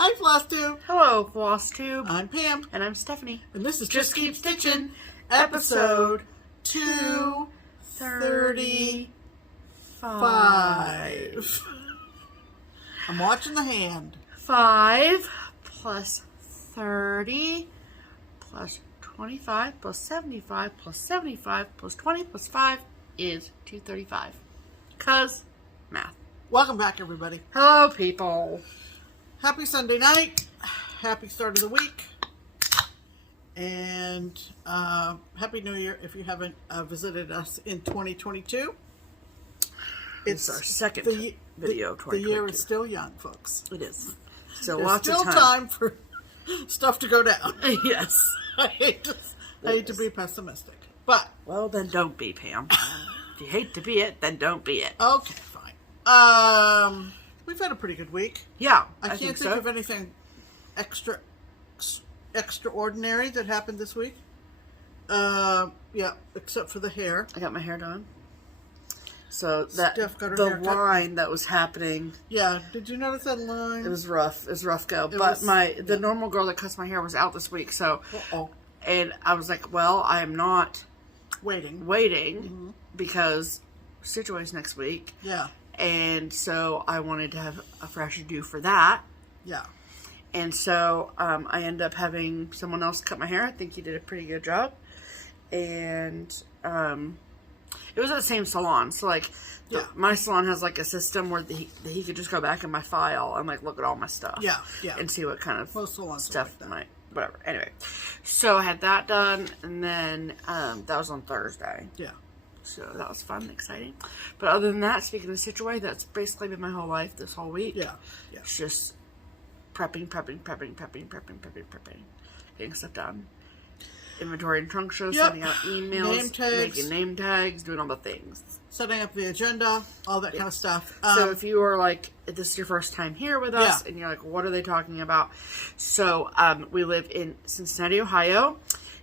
Hi, FlossTube. Hello, FlossTube. I'm Pam. And I'm Stephanie. And this is Just Keep Stitching, episode 235. I'm watching the hand. 5 plus 30 plus 25 plus 75 plus 75 plus 20 plus 5 is 235. 'Cause math. Welcome back, everybody. Hello, people. Happy Sunday night. Happy start of the week. And Happy New Year if you haven't visited us in 2022. It's our second video of 2022. The year is still young, folks. It is. So There's lots still of time for stuff to go down. Yes. I hate to be pessimistic. But well, then don't be, Pam. If you hate to be it, then don't be it. Okay, fine. We've had a pretty good week. Yeah, I can't think of anything extraordinary that happened this week. Yeah, except for the hair. I got my hair done. So that Steph got her the haircut. line that was happening. Yeah, did you notice that line? It was rough. It was rough go. But the normal girl that cuts my hair was out this week. So, and I was like, well, I am not waiting because Stitchaway's next week. Yeah. And so I wanted to have a fresh do for that. Yeah. And so I ended up having someone else cut my hair. I think he did a pretty good job. And it was at the same salon. So, like, my salon has, like, a system where he could just go back in my file and, like, look at all my stuff. Yeah, yeah. And see what kind of stuff like whatever. Anyway. So I had that done. And then that was on Thursday. Yeah. So that was fun and exciting. But other than that, speaking of Stitchaway, that's basically been my whole life this whole week. Yeah. Yeah. It's just prepping. Getting stuff done. Inventory and trunk shows, sending out emails, making name tags, doing all the things. Setting up the agenda, all that kind of stuff. So if you are like, if this is your first time here with us, and you're like, what are they talking about? So we live in Cincinnati, Ohio.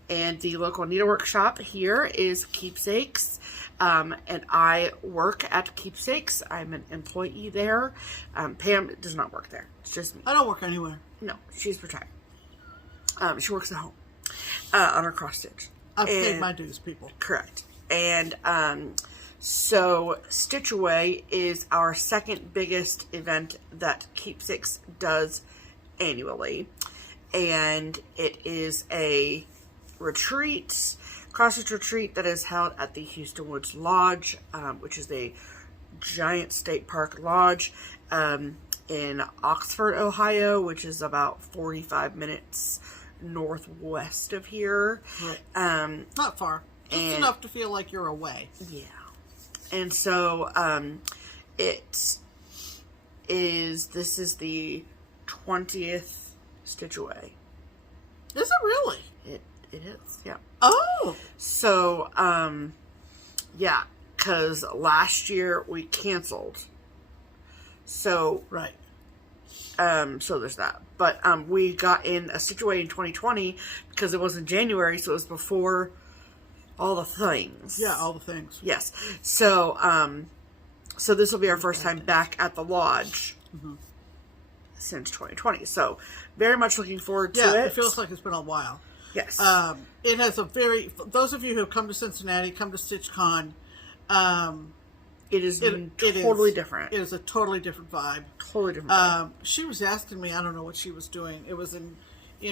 And the local needlework shop here is Keepsakes. And I work at Keepsakes. I'm an employee there. Pam does not work there. It's just me. I don't work anywhere. No, she's retired. She works at home on her cross stitch. I've paid my dues, people. Correct. And so Stitchaway is our second biggest event that Keepsakes does annually. And it is a cross-stitch retreat that is held at the Houston Woods Lodge, which is a giant state park lodge in Oxford, Ohio, which is about 45 minutes northwest of here. Right. Not far. Just enough to feel like you're away. Yeah. And so this is the 20th Stitchaway. Is it really? It is, yeah. Oh! So, yeah, because last year we canceled. So, right. So there's that. But we got in a Stitchaway in 2020 because it was in January, so it was before all the things. Yeah, all the things. Yes. So, so this will be our first time back at the lodge since 2020. So, very much looking forward to it. Yeah, it feels like it's been a while. Yes. It has those of you who have come to Cincinnati, come to StitchCon, it is totally different. It is a totally different vibe. Totally different vibe. She was asking me, I don't know what she was doing. It was in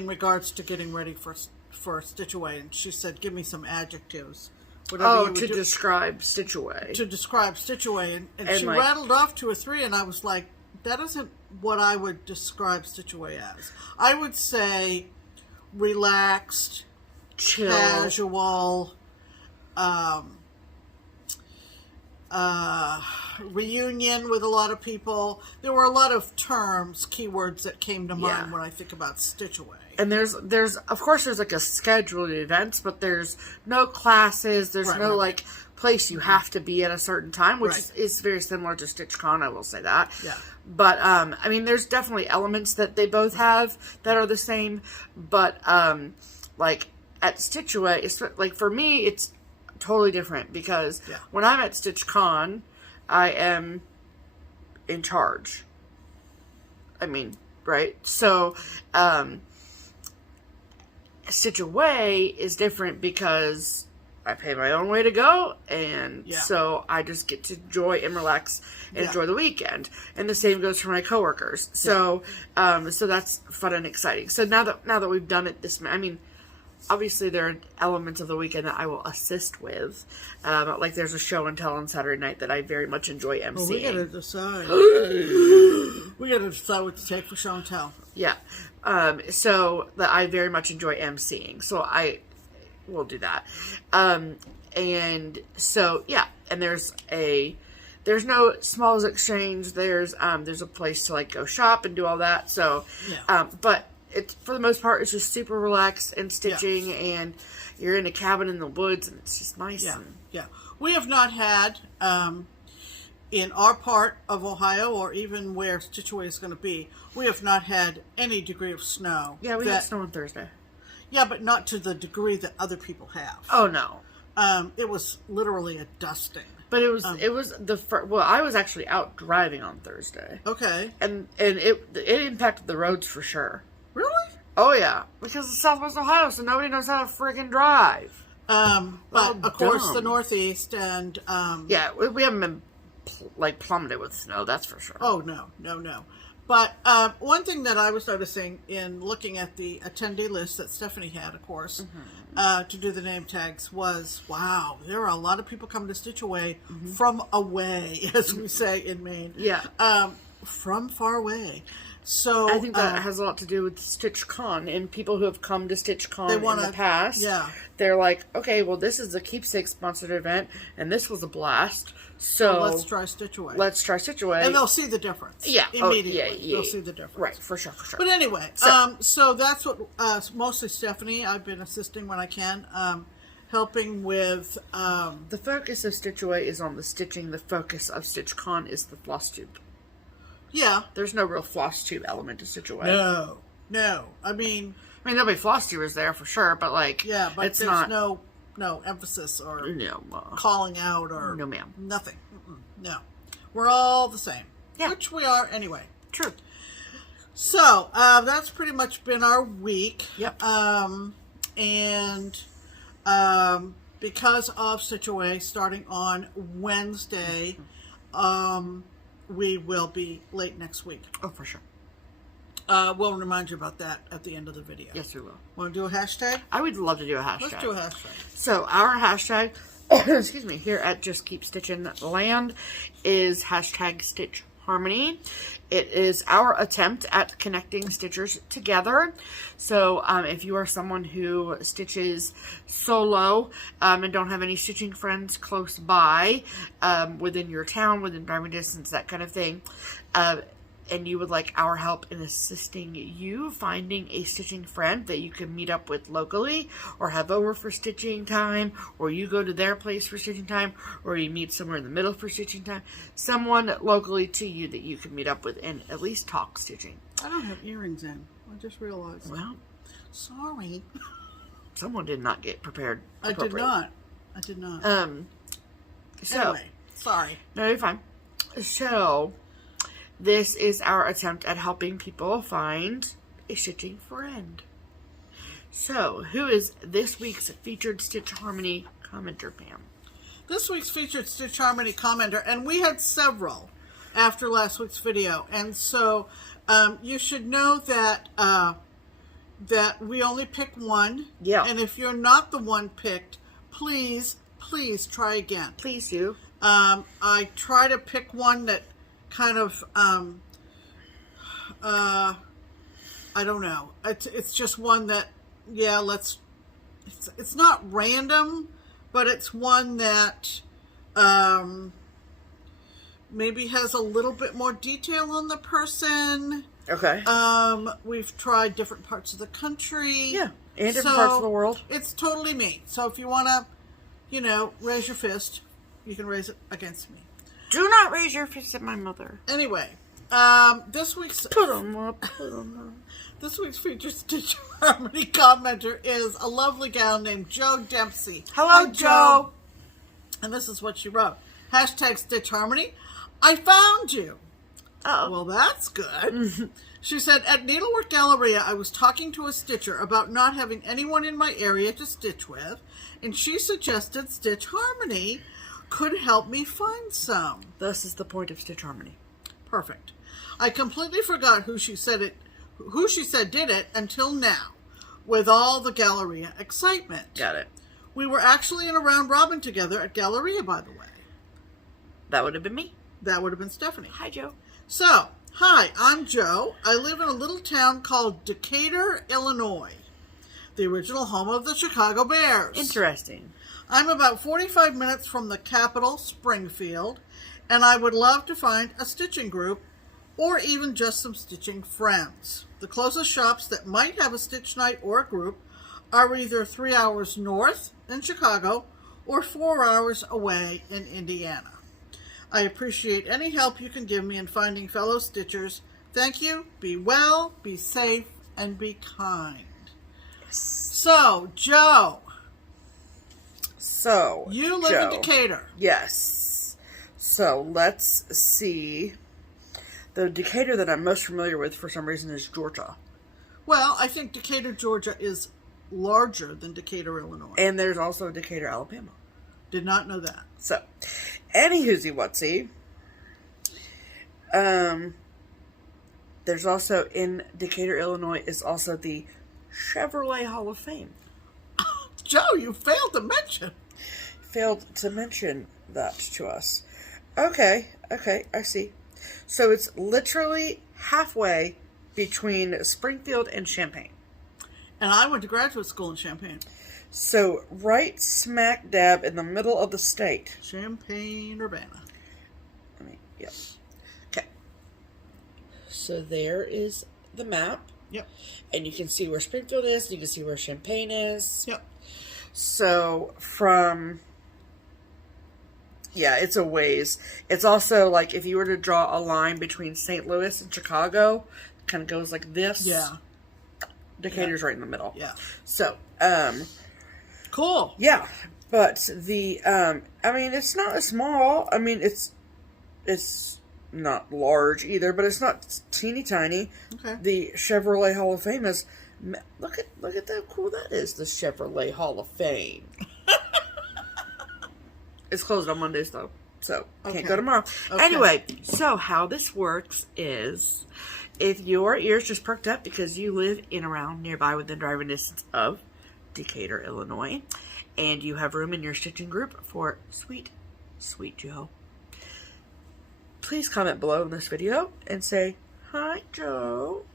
regards to getting ready for Stitchaway, and she said, give me some adjectives. To describe Stitchaway. To describe Stitchaway, and she rattled off 2 or 3, and I was like, that isn't what I would describe Stitchaway as. I would say relaxed, chill, casual, reunion with a lot of people. There were a lot of terms, keywords that came to mind when I think about Stitchaway. And there's of course there's like a scheduled events, but there's no classes. There's no like place you have to be at a certain time, which is very similar to StitchCon. I will say that. Yeah. But I mean, there's definitely elements that they both have that are the same. But like at Stitchaway, it's like for me, it's totally different because when I'm at StitchCon, I am in charge. I mean, right? So, Stitch Away is different because I pay my own way to go, and so I just get to enjoy and relax and enjoy the weekend. And the same goes for my coworkers. So, so that's fun and exciting. So now that we've done it obviously there are elements of the weekend that I will assist with. Like there's a show and tell on Saturday night that I very much enjoy emceeing. Well, we gotta decide. We gotta decide what to take for show and tell. Yeah. So that I very much enjoy emceeing. So I will do that. And so, yeah. And there's no smalls exchange. There's a place to like go shop and do all that. So, but it's, for the most part, it's just super relaxed and stitching, and you're in a cabin in the woods, and it's just nice. Yeah. We have not had, in our part of Ohio, or even where Stitch Away is going to be, we have not had any degree of snow. Yeah, we had snow on Thursday. Yeah, but not to the degree that other people have. Oh, no. It was literally a dusting. But it was the first, well, I was actually out driving on Thursday. Okay. And it impacted the roads for sure. Really? Oh, yeah. Because it's Southwest Ohio, so nobody knows how to friggin' drive. But, of course, the Northeast and... yeah, we haven't been, plummeted with snow, that's for sure. Oh, no. But one thing that I was noticing in looking at the attendee list that Stephanie had, of course, to do the name tags was, wow, there are a lot of people coming to Stitch Away from away, as we say in Maine. Yeah. From far away. So I think that has a lot to do with StitchCon and people who have come to StitchCon in the past. Yeah. They're like, okay, well, this is a Keepsakes sponsored event, and this was a blast. So let's try Stitch Away. And they'll see the difference. Yeah. Immediately. They'll see the difference. Right, for sure. But anyway, so that's what, mostly Stephanie, I've been assisting when I can, helping with... the focus of Stitch Away is on the stitching. The focus of StitchCon is the FlossTube. Yeah. There's no real FlossTube element to Stitch Away. No. I mean, there'll be FlossTubers there for sure, but yeah, but it's there's not... no emphasis or no, calling out or... No, ma'am. Nothing. No. We're all the same. Yeah. Which we are anyway. True. So, that's pretty much been our week. Yep. And because of Stitch Away starting on Wednesday, we will be late next week. Oh, for sure. We'll remind you about that at the end of the video. Yes, we will. Want to do a hashtag? I would love to do a hashtag. Let's do a hashtag. So, our hashtag, excuse me, here at Just Keep Stitchin Land is hashtag Stitch Harmony. It is our attempt at connecting stitchers together. So if you are someone who stitches solo and don't have any stitching friends close by within your town, within driving distance, that kind of thing, and you would like our help in assisting you finding a stitching friend that you can meet up with locally or have over for stitching time, or you go to their place for stitching time, or you meet somewhere in the middle for stitching time, someone locally to you that you can meet up with and at least talk stitching. I don't have earrings in. I just realized. Well, sorry. Someone did not get prepared. I did not. So, anyway, sorry. No, you're fine. So, this is our attempt at helping people find a stitching friend. So, who is this week's featured Stitch Harmony commenter, Pam? This week's featured Stitch Harmony commenter, and we had several after last week's video, and so you should know that that we only pick one. Yeah. And if you're not the one picked, please try again. Please do. I try to pick one that kind of, I don't know. It's just one that, yeah, it's not random, but it's one that, maybe has a little bit more detail on the person. Okay. We've tried different parts of the country. Yeah. And different parts of the world. It's totally me. So if you want to, raise your fist, you can raise it against me. Do not raise your fist at my mother. Anyway, this week's... Put 'em up. This week's featured Stitch Harmony commenter is a lovely gal named Jo Dempsey. Hello, Jo. And this is what she wrote. Hashtag Stitch Harmony. I found you. Oh. Well, that's good. She said, at Needlework Galleria, I was talking to a stitcher about not having anyone in my area to stitch with, and she suggested Stitch Harmony could help me find some. This is the point of Stitch Harmony. Perfect. I completely forgot who she said did it until now, with all the Galleria excitement. Got it. We were actually in a round robin together at Galleria, by the way. That would have been me. That would have been Stephanie. Hi, Joe. So, hi, I'm Joe. I live in a little town called Decatur, Illinois, the original home of the Chicago Bears. Interesting. I'm about 45 minutes from the capital, Springfield, and I would love to find a stitching group or even just some stitching friends. The closest shops that might have a stitch night or a group are either 3 hours north in Chicago or 4 hours away in Indiana. I appreciate any help you can give me in finding fellow stitchers. Thank you. Be well, be safe, and be kind. Yes. So, Joe. So, you live in Decatur. Yes. So, let's see. The Decatur that I'm most familiar with for some reason is Georgia. Well, I think Decatur, Georgia is larger than Decatur, Illinois. And there's also Decatur, Alabama. Did not know that. So, anywhoosie whatsy. There's also in Decatur, Illinois, is also the Chevrolet Hall of Fame. Joe, you failed to mention. Failed to mention that to us. Okay, I see. So it's literally halfway between Springfield and Champaign. And I went to graduate school in Champaign. So right smack dab in the middle of the state. Champaign, Urbana. Yeah. Okay. So there is the map. Yep. And you can see where Springfield is. You can see where Champaign is. Yep. So from... Yeah, it's a ways. It's also like if you were to draw a line between St. Louis and Chicago, it kind of goes like this. Yeah. Decatur's right in the middle. Yeah. So, cool. Yeah, but the, I mean, it's not small. I mean, it's not large either, but it's not teeny tiny. Okay. The Chevrolet Hall of Fame is, look at how cool that is, the Chevrolet Hall of Fame. It's closed on Mondays, though, so can't go tomorrow. Okay. Anyway, so how this works is if your ears just perked up because you live in around nearby within driving distance of Decatur, Illinois, and you have room in your stitching group for sweet Joe, please comment below in this video and say, hi, Joe.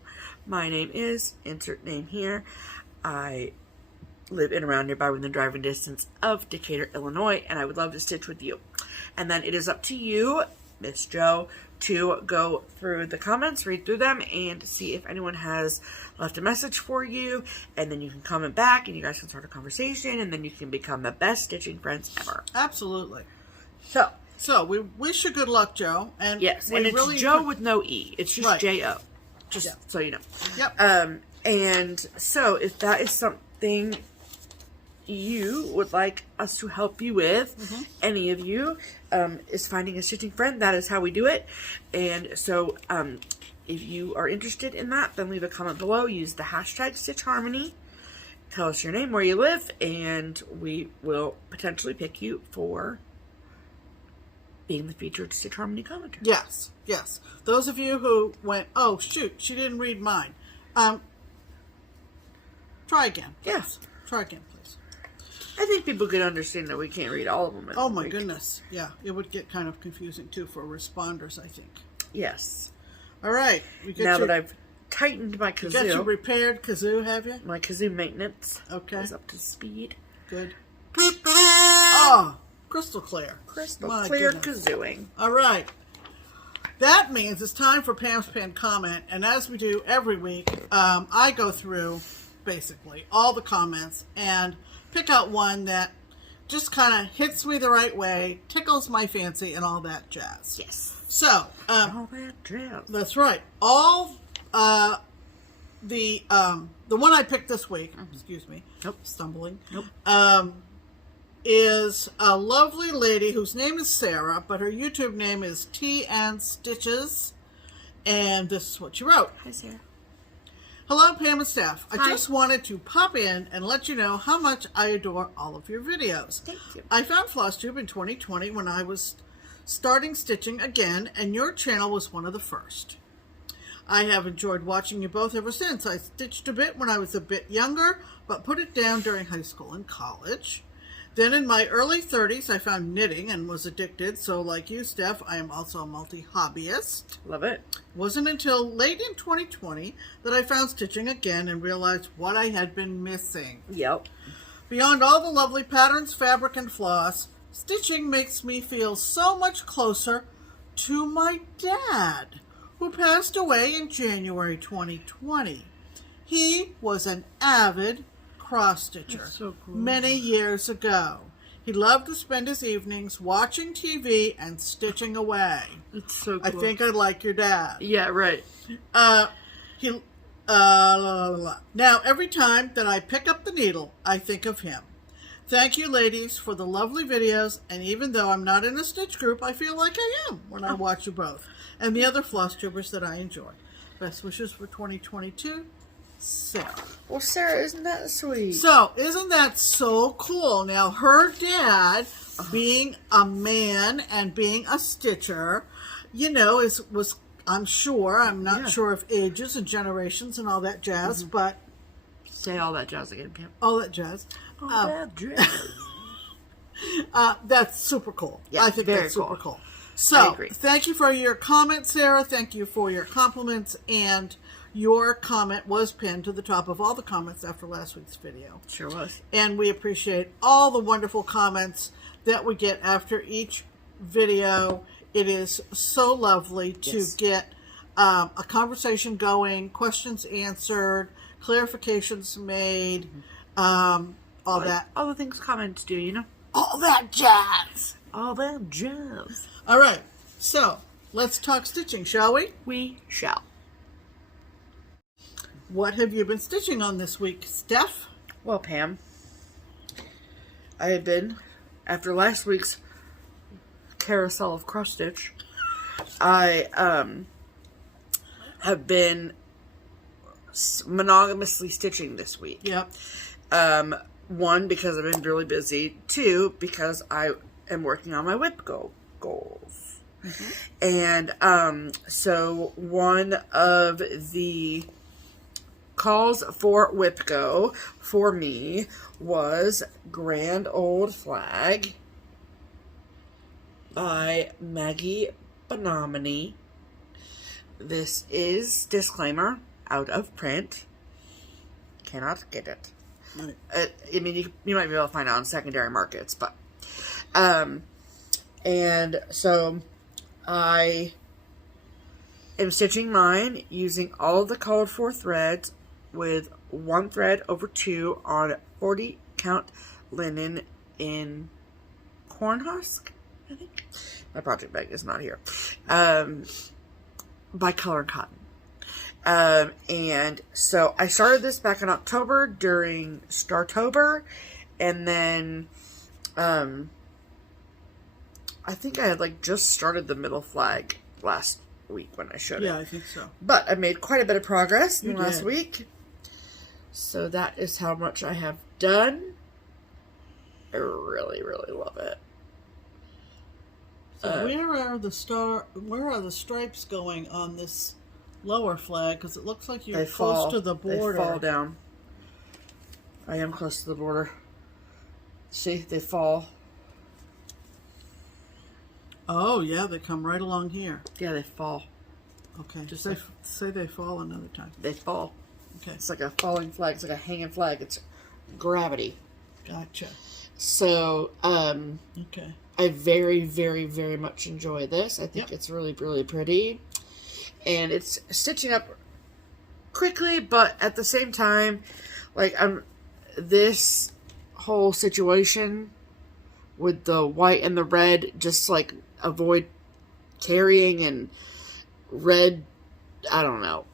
My name is, insert name here. I live in around nearby within driving distance of Decatur, Illinois, and I would love to stitch with you. And then it is up to you, Miss Joe, to go through the comments, read through them, and see if anyone has left a message for you. And then you can comment back, and you guys can start a conversation, and then you can become the best stitching friends ever. Absolutely. So we wish you good luck, Joe. And yes, and it's really Joe with no E. It's just right. J-O. Just so you know. Yep. And so if that is something you would like us to help you with, any of you, is finding a stitching friend. That is how we do it. And so if you are interested in that, then leave a comment below. Use the hashtag Stitch Harmony. Tell us your name, where you live, and we will potentially pick you for being the featured Stitch Harmony commenter. Yes, yes. Those of you who went, oh shoot, she didn't read mine. Try again. Yes. Try again, please. I think people could understand that we can't read all of them. Oh my goodness. Yeah, it would get kind of confusing too for responders, I think. Yes. All right. Now that I've tightened my kazoo. You got your repaired kazoo, have you? My kazoo maintenance is up to speed. Good. Oh, crystal clear. Crystal clear kazooing. All right. That means it's time for Pam's Pinned Comment, and as we do every week, I go through basically all the comments and pick out one that just kind of hits me the right way, tickles my fancy, and all that jazz. Yes. So, all that jazz. That's right. All the one I picked this week. Excuse me. Nope. Stumbling. Nope. Is a lovely lady whose name is Sarah, but her YouTube name is T and Stitches, And this is what she wrote. Hi, Sarah. Hello, Pam and Steph. I Hi. just wanted to pop in and let you know how much I adore all of your videos. Thank you. I found FlossTube in 2020 when I was starting stitching again, and your channel was one of the first. I have enjoyed watching you both ever since. I stitched a bit when I was a bit younger, but put it down during high school and college. Then in my early 30s, I found knitting and was addicted. So like you, Steph, I am also a multi-hobbyist. Love it. Wasn't until late in 2020 that I found stitching again and realized what I had been missing. Yep. Beyond all the lovely patterns, fabric, and floss, stitching makes me feel so much closer to my dad, who passed away in January 2020. He was an avid cross-stitcher so cool. many years ago. He loved to spend his evenings watching TV and stitching away. It's so cool. I think I'd like your dad. Yeah, right. Now, every time that I pick up the needle, I think of him. Thank you, ladies, for the lovely videos, and even though I'm not in a stitch group, I feel like I am when I watch you both, and the other floss tubers that I enjoy. Best wishes for 2022, Sarah. Well, Sarah, isn't that sweet? So, isn't that so cool? Now, her dad, being a man and being a stitcher, you know, was I'm sure, I'm not sure of ages and generations and all that jazz, but... Say all that jazz again, Pam. All that jazz. All that jazz. That's super cool. Yeah, I think very that's super cool. cool. I So, agree. thank you for your comment, Sarah. Thank you for your compliments. And your comment was pinned to the top of all the comments after last week's video. Sure was. And we appreciate all the wonderful comments that we get after each video. It is so lovely to get a conversation going, questions answered, clarifications made, all that. All the things comments do, you know? All that jazz. All that jazz. All right, so let's talk stitching, shall we? We shall. What have you been stitching on this week, Steph? Well, Pam, I had been, after last week's carousel of cross stitch, I have been monogamously stitching this week. Yep. One, because I've been really busy. Two, because I am working on my WIPGO goals. And so one of the calls for WIPGO for me was Grand Old Flag by Maggie Bonomini. This is, disclaimer, out of print. Cannot get it. Right. I mean, you might be able to find it on secondary markets, but and so I am stitching mine using all of the called for threads with one thread over two on 40 count linen in corn husk, I think. My project bag is not here. By Color and Cotton. And so I started this back in October during Startober, and then I think I had like just started the middle flag last week when I showed it. Yeah, I think so. But I made quite a bit of progress in You the last did. week. So that is how much I have done. I really, really love it. So where are the stripes going on this lower flag? Because it looks like you're close to the border. They fall down. I am close to the border. See, they fall. Oh, yeah, they come right along here. Yeah, they fall. Okay, Just say they fall another time. They fall. Okay, It's like a falling flag. It's like a hanging flag. It's gravity. gotcha. So, Okay. I very, very, very much enjoy this. I think it's really, really pretty. And it's stitching up quickly, but at the same time, like, this whole situation with the white and the red, just like avoid carrying, and red, I don't know.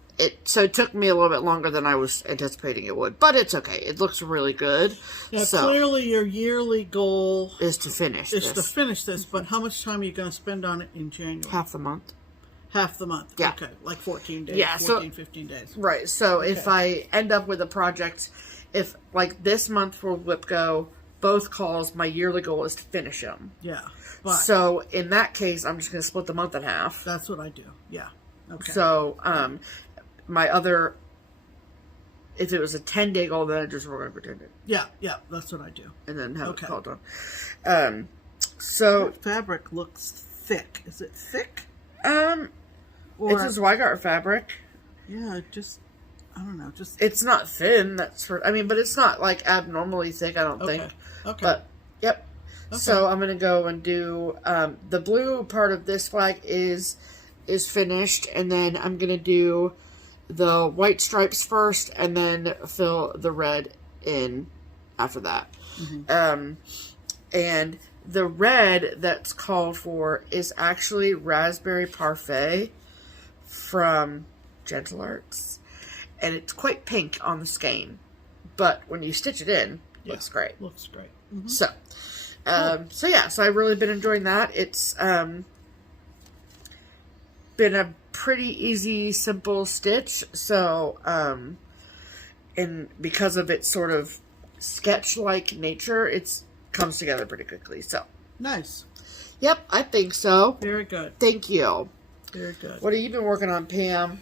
So it took me a little bit longer than I was anticipating it would, but it's okay. It looks really good. Now, So clearly your yearly goal is to finish is this. to finish this, but how much time are you going to spend on it in January? Half the month. Half the month. Yeah. Okay. Like 14 days. Yeah, 14, 15 days. Right. So if I end up with a project, if like this month for WIPGO, both calls, my yearly goal is to finish them. Yeah. But So in that case, I'm just going to split the month in half. that's what I do. Yeah. Okay. So my other, if it was a 10-day goal, then I just work over 10 days. Yeah. Yeah. That's what I do. And then have Okay. it called done. So That fabric looks thick. Is it thick? it's a Zweigart fabric. Yeah. Just, I don't know. Just. It's not thin. That's for, I mean, but it's not like abnormally thick, I don't think. Okay. But, yep. Okay. So I'm going to go and do, the blue part of this flag is finished. And then I'm going to do the white stripes first and then fill the red in after that. And the red that's called for is actually Raspberry Parfait from Gentle Arts. And it's quite pink on the skein. But when you stitch it in, it looks great. Looks great. So, so yeah, so I've really been enjoying that. It's been a pretty easy, simple stitch. So, and because of its sort of sketch-like nature, it's comes together pretty quickly. So, Nice. yep, I think so. Very good. Thank you. Very good. What have you been working on, Pam?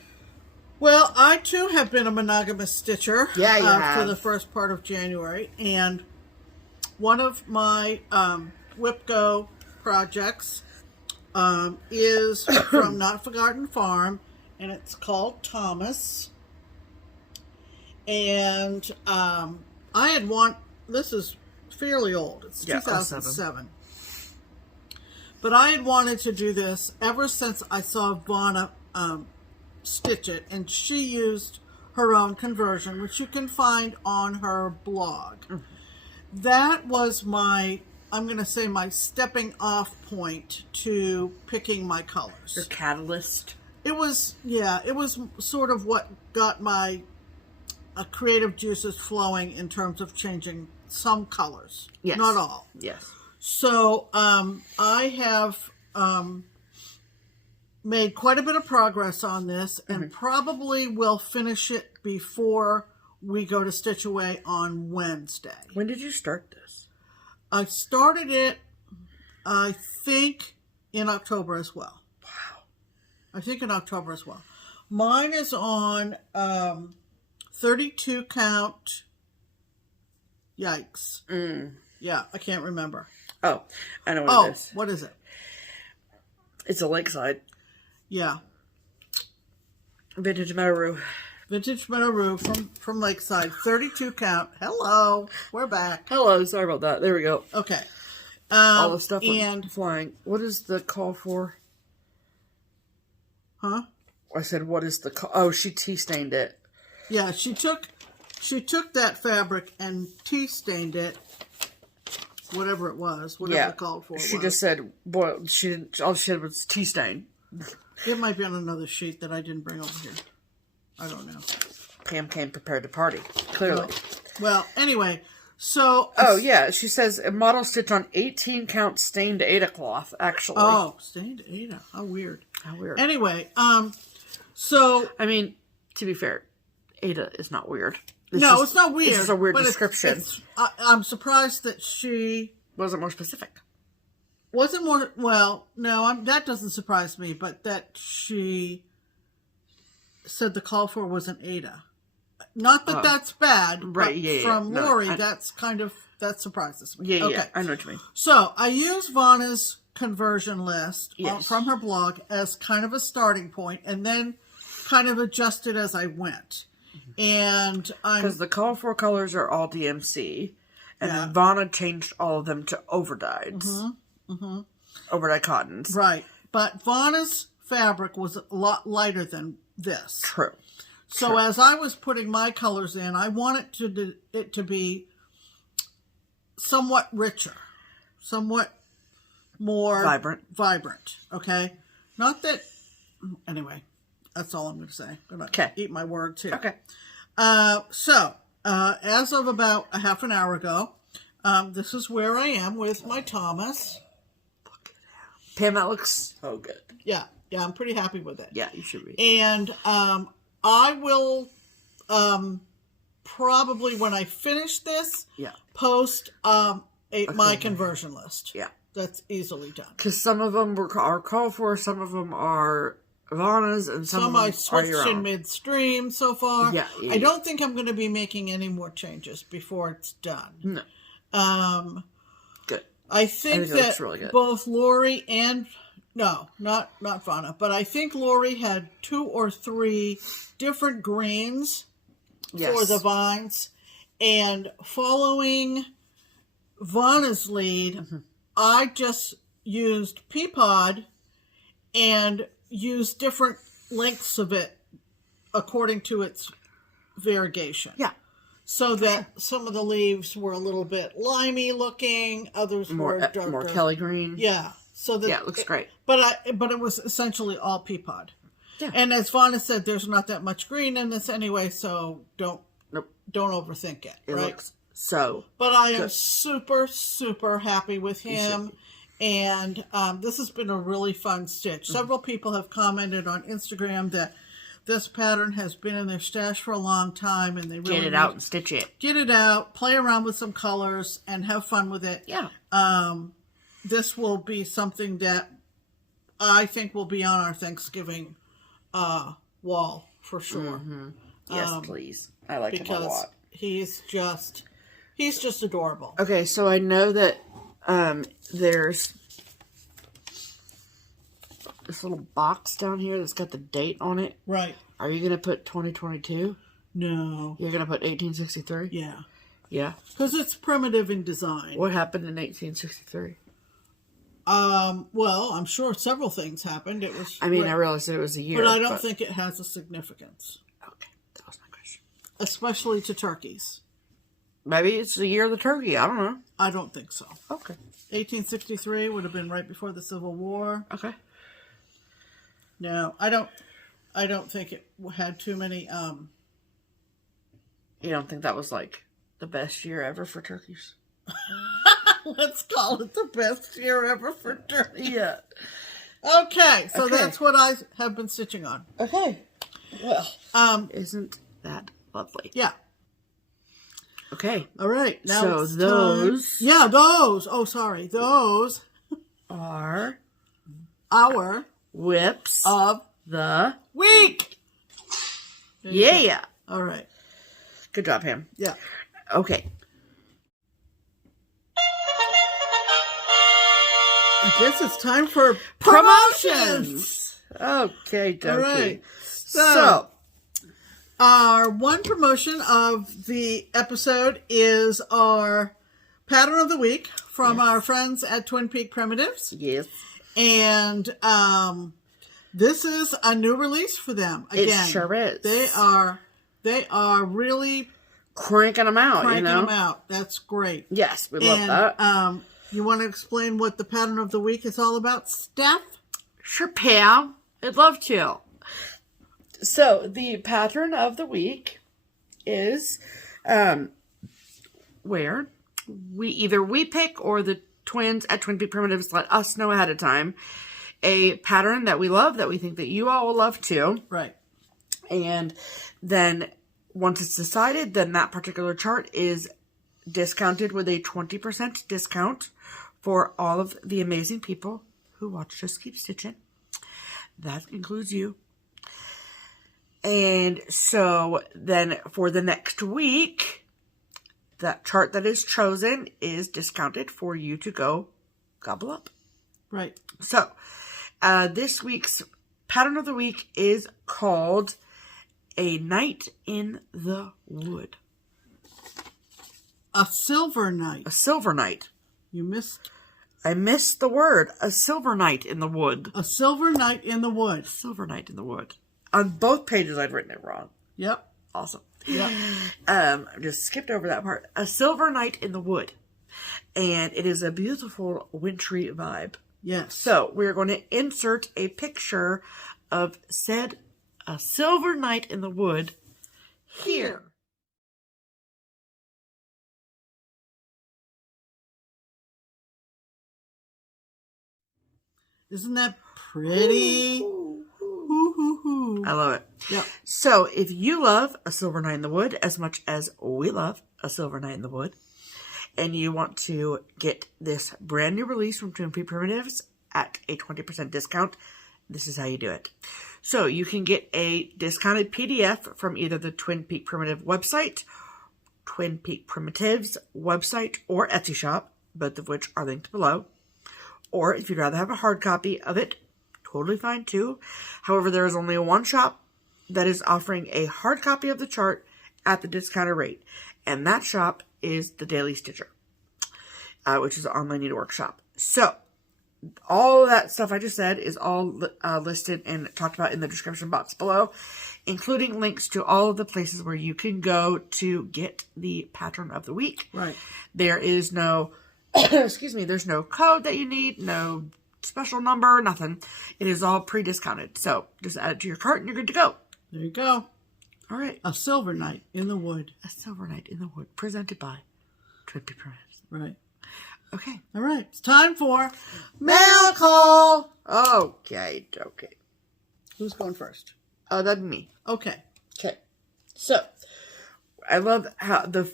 Well, I too have been a monogamous stitcher. Yeah, you for have. the first part of January, and one of my WIPGO projects is from Not Forgotten Farm, and it's called Thomas. And I had this is fairly old. It's 2007. But I had wanted to do this ever since I saw Vonna stitch it, and she used her own conversion, which you can find on her blog. That was my stepping off point to picking my colors. Your catalyst. It was sort of what got my creative juices flowing in terms of changing some colors. Yes. Not all. Yes. So I have made quite a bit of progress on this, and probably will finish it before we go to Stitch Away on Wednesday. When did you start this? I started it, I think, in October as well. Wow. I think in October as well. Mine is on 32 count. Yikes. Yeah, I can't remember. Oh, I know what it is. What is it? It's a Lakeside. Yeah. Vintage Meadow Vintage Meadow from Lakeside. 32 count. Hello. We're back. Hello, sorry about that. There we go. Okay. All the stuff and flying. What is the call for? Huh? I said, what is the call? Oh, she tea-stained it. Yeah, she took that fabric and tea-stained it. Whatever it was. Whatever the call for She was. just said, boy, all she said was tea-stain. It might be on another sheet that I didn't bring over here. I don't know. Pam came prepared to party, clearly. Well, anyway, so... Oh, yeah, she says a model stitch on 18 count stained Aydah cloth, actually. Oh, stained Aydah. How weird. How weird. Anyway, so... I mean, to be fair, Aydah is not weird. It's not weird. It's just a weird but description. I'm surprised that she... Wasn't more specific. Wasn't more... Well, no, that doesn't surprise me, but that she said the call for was an Aydah. Not that that's bad, right, but from Lori, that surprises me. Yeah, okay. yeah, I know what you mean. So, I use Vonna's conversion list from her blog as kind of a starting point, and then kind of adjusted as I went. And because the call for colors are all DMC, and then Vonna changed all of them to overdyes. Overdye cottons. Right. But Vonna's fabric was a lot lighter than this. True. So as I was putting my colors in, I wanted it to be somewhat richer, somewhat more vibrant. Okay. Not that. Anyway, that's all I'm going to say. I'm going to eat my words here. Okay. So as of about a half an hour ago, this is where I am with my Thomas. Look at him. Pam, that looks so good. Yeah. Yeah, I'm pretty happy with it. Yeah, you should be. And I will probably, when I finish this, post my conversion list. Yeah. That's easily done. Because some of them are called for, some of them are Ivana's, and some I switched in midstream so far. Yeah, I don't think I'm going to be making any more changes before it's done. No. Good. I think that really good. both Lori and not Vana, but I think Lori had 2 or 3 different greens for the vines, and following Vana's lead, I just used pea pod and used different lengths of it according to its variegation. Yeah. So that some of the leaves were a little bit limey looking, others were darker. More Kelly green. Yeah. So that it looks great. But it was essentially all pea pod. Yeah. And as Vana said, there's not that much green in this anyway, so don't overthink it. It right? looks so But I am super, super happy with him. And this has been a really fun stitch. Several people have commented on Instagram that this pattern has been in their stash for a long time, and they really get it out and stitch it. Get it out, play around with some colors, and have fun with it. Yeah. This will be something that I think will be on our Thanksgiving wall for sure. Yes, please. I like him a lot. He's just adorable. Okay, so I know that there's this little box down here that's got the date on it. Right. Are you going to put 2022? No. You're going to put 1863? Yeah. Yeah? Because it's primitive in design. What happened in 1863? Well, I'm sure several things happened. It was. I mean, I realized that it was a year. But I don't think it has a significance. Okay, that was my question. Especially to turkeys. Maybe it's the year of the turkey. I don't know. I don't think so. Okay. 1863 would have been right before the Civil War. Okay. No, I don't think it had too many. You don't think that was like the best year ever for turkeys? Let's call it the best year ever for turkeys. Yeah. Okay, so that's what I have been stitching on. Okay. Well, isn't that lovely? Yeah. Okay. All right. So Now those. Yeah, those. Oh, sorry. Those are our whips of the week. Yeah. All right. Good job, Pam. Yeah. Okay. I guess it's time for promotions. Okay, dokie. All right. So, our one promotion of the episode is our pattern of the week from our friends at Twin Peak Primitives. Yes. And this is a new release for them. Again, it sure is. They are really cranking them out. Cranking them out. That's great. Yes, we love that. You want to explain what the pattern of the week is all about, Steph? Sure, Pam. I'd love to. So, the pattern of the week is where we pick, or the twins at Twin Peak Primitives let us know ahead of time, a pattern that we love, that we think that you all will love too. Right. And then once it's decided, then that particular chart is discounted with a 20% discount for all of the amazing people who watch Just Keep Stitching. That includes you. And so then for the next week, that chart that is chosen is discounted for you to go gobble up. Right. So this week's pattern of the week is called A Night in the Wood. A silver night. A silver night. You missed. I missed the word. A silver night in the wood. A silver night in the wood. Silver night in the wood. On both pages, I'd written it wrong. Yep. Awesome. Yep. I just skipped over that part. A silver night in the wood. And it is a beautiful wintry vibe. Yes. So we're going to insert a picture of said A Silver Night in the Wood here. Isn't that pretty? Ooh. Woo. I love it. Yep. So if you love A Silver Night in the Wood as much as we love A Silver Night in the Wood, and you want to get this brand new release from Twin Peak Primitives at a 20% discount, this is how you do it. So you can get a discounted PDF from either the Twin Peak Primitive website, Twin Peak Primitives website, or Etsy shop, both of which are linked below. Or if you'd rather have a hard copy of it, totally fine too. However, there is only one shop that is offering a hard copy of the chart at the discounted rate. And that shop is the Daily Stitcher, which is an online needlework shop. So all of that stuff I just said is all listed and talked about in the description box below, including links to all of the places where you can go to get the pattern of the week. Right. There is no, excuse me, there's no code that you need, no special number, nothing. It is all pre-discounted. So just add it to your cart and you're good to go. There you go. All right. A Silver Night in the Wood. A Silver Night in the Wood, presented by Twin Peak Primitives. Right. Okay. All right. It's time for Mail call. Okay. Who's going first? Oh, that'd be me. Okay. Okay. So, I love how the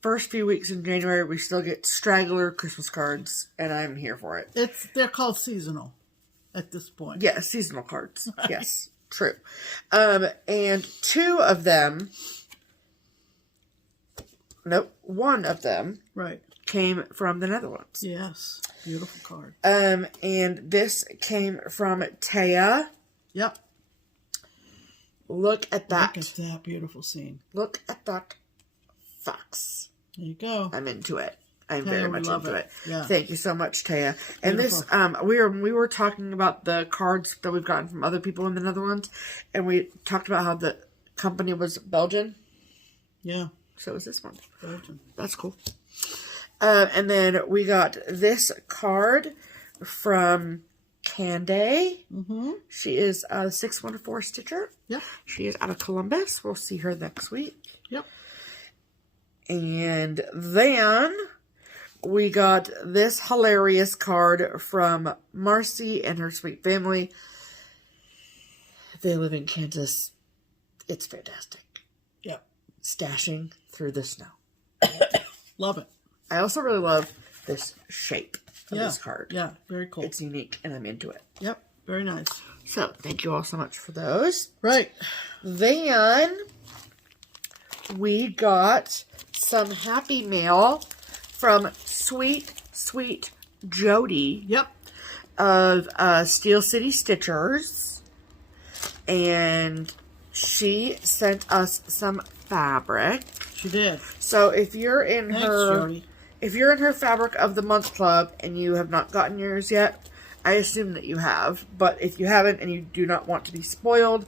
first few weeks in January, we still get straggler Christmas cards, and I'm here for it. They're called seasonal at this point. Yeah, seasonal cards. Right. Yes, true. And one of them right. came from the Netherlands. Yes. Beautiful card. And this came from Taya. Yep. Look at that. Look at that beautiful scene. Look at that fox. There you go. I'm into it. I'm Taya, very much into it. Yeah. Thank you so much, Taya. And Beautiful. this, we were talking about the cards that we've gotten from other people in the Netherlands, and we talked about how the company was Belgian. Yeah. So is this one. Belgian. That's cool. And then we got this card from Kanday. Mm-hmm. She is a 614 stitcher. Yep. She is out of Columbus. We'll see her next week. Yep. And then we got this hilarious card from Marcy and her sweet family. They live in Kansas. It's fantastic. Yep. Stashing through the snow. Love it. I also really love this shape of this card. Yeah, very cool. It's unique and I'm into it. Yep, very nice. So, thank you all so much for those. Right. Then we got some happy mail from sweet Jodi. Yep. Of Steel City Stitchers. And she sent us some fabric. She did. So if you're in Thanks, her Jodi. if you're in her fabric of the month club and you have not gotten yours yet, I assume that you have. But if you haven't and you do not want to be spoiled,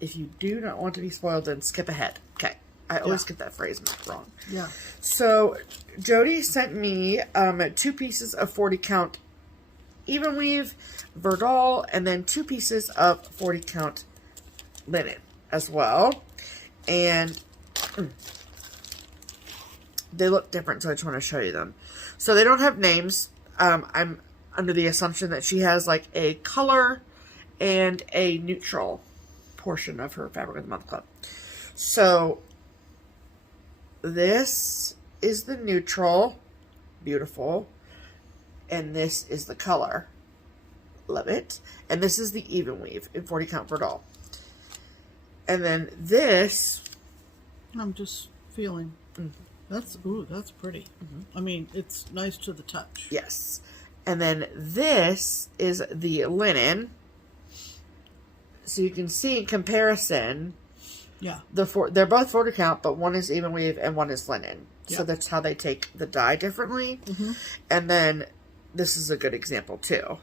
then skip ahead. Okay. I always get that phrase wrong. Yeah. So, Jodi sent me 2 pieces of 40 count even weave, Verdal, and then 2 pieces of 40 count linen as well. And they look different, so I just want to show you them. So they don't have names. I'm under the assumption that she has like a color and a neutral portion of her Fabric of the Month Club. So this is the neutral. Beautiful. And this is the color. Love it. And this is the even weave in 40 count Verdal. And then this, I'm just feeling. That's pretty. I mean, it's nice to the touch. yes. And then this is the linen. So you can see in comparison, Yeah. they're both 40 count, but one is even weave and one is linen. Yeah. So that's how they take the dye differently. And then this is a good example too.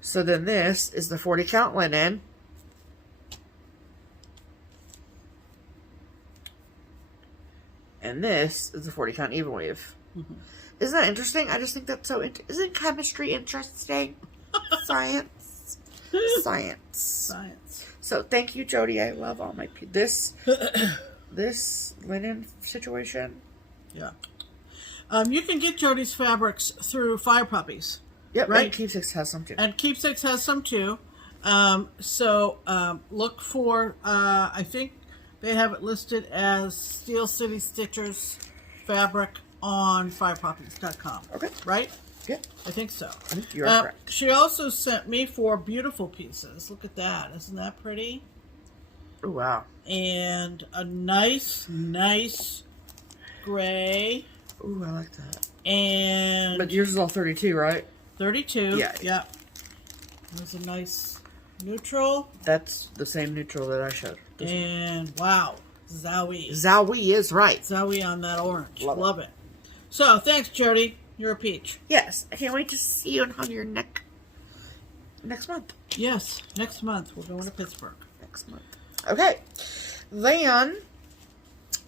So then this is the 40 count linen. And this is the 40 count even weave. Isn't that interesting? I just think that's so isn't chemistry interesting? Science. So thank you, Jodi. I love all my this linen situation. Yeah. You can get Jodi's fabrics through Fire Poppies. Yep, Right. and Keepsakes has some too. And Keepsakes has some too. Look for, I think they have it listed as Steel City Stitchers fabric on firepoppies.com. Okay. Right? Yeah. I think so. I think you're correct. She also sent me 4 beautiful pieces. Look at that. Isn't that pretty? Oh, wow. And a nice gray. Ooh, I like that. And but yours is all 32, right? 32. Yeah. Yeah. There's a nice neutral. That's the same neutral that I showed. And wow. Zowie. Zowie is right. Zowie on that orange. Love it. So, thanks, Jodi. You're a peach. Yes. I can't wait to see you on your neck next month. Yes. Next month. We're going to Pittsburgh. Next month. Okay. Then,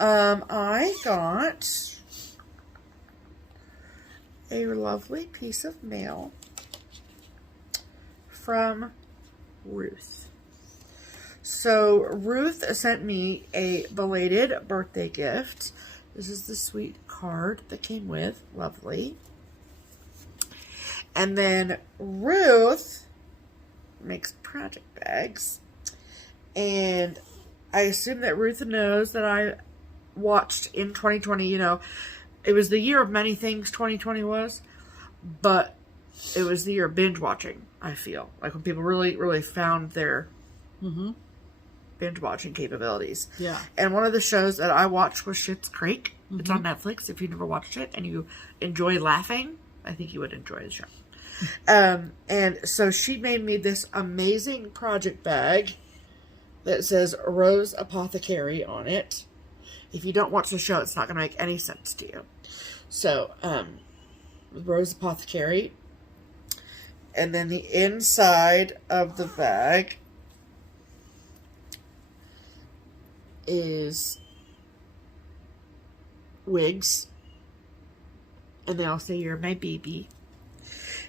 I got a lovely piece of mail from Ruth. So, Ruth sent me a belated birthday gift. This is the sweet card that came with. Lovely. And then Ruth makes project bags. And I assume that Ruth knows that I watched in 2020, you know, it was the year of many things 2020 was, but it was the year of binge watching, I feel. Like when people really found their binge watching capabilities. Yeah. And one of the shows that I watched was Schitt's Creek. It's on Netflix. If you've never watched it and you enjoy laughing, I think you would enjoy the show. And so she made me this amazing project bag that says Rose Apothecary on it. If you don't watch the show, it's not going to make any sense to you. So, Rose Apothecary. And then the inside of the bag is wigs. And they all say, "You're my baby."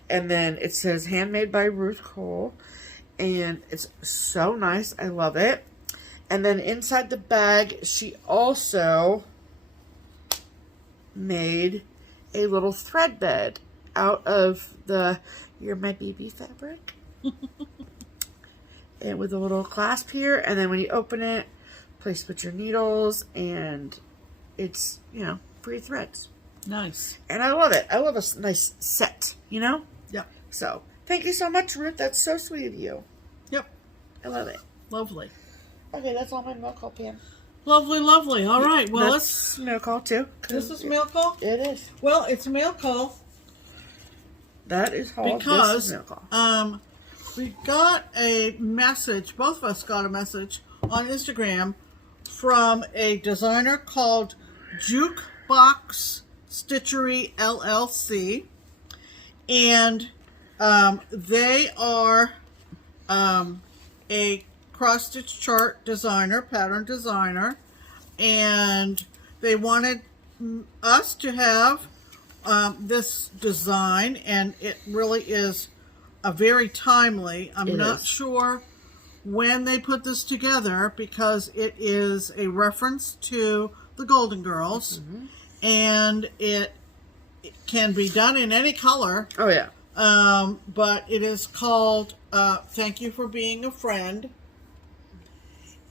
And then it says, handmade by Ruth Cole. And it's so nice. I love it. And then inside the bag, she also made a little thread bed out of the You're My Baby fabric. And with a little clasp here. And then when you open it, place with your needles. And it's, you know, free threads. Nice. And I love it. I love a nice set, you know? Yep. So, thank you so much, Ruth. That's so sweet of you. Yep. I love it. Lovely. Okay, that's all my mail call, Pam. Lovely, lovely. All right. Well, that's mail call, too. This is mail call? It is. Well, it's a mail call. That is how because this is mail call. We got a message, both of us got a message on Instagram from a designer called Jukebox Stitchery LLC. And they are a cross-stitch chart designer, pattern designer, and they wanted us to have this design, and it really is a very timely. I'm not sure when they put this together because it is a reference to the Golden Girls, and it can be done in any color. Oh, yeah. But it is called Thank You for Being a Friend.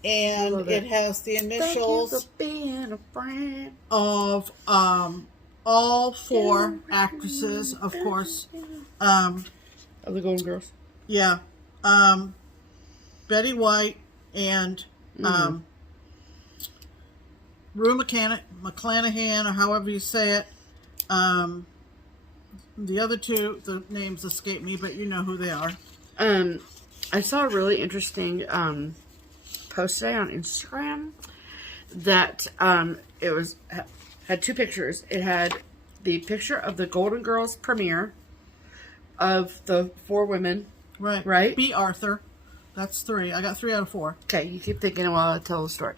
And it has the initials being a friend of all 4 actresses, of course. Of the Golden Girls. Yeah. Betty White and Rue McClanahan, or however you say it. The other 2, the names escape me, but you know who they are. I saw a really interesting post today on Instagram that it was had 2 pictures. It had the picture of the Golden Girls premiere of the 4 women. Right? B. Arthur. That's 3. I got 3 out of 4. Okay, you keep thinking while I tell the story.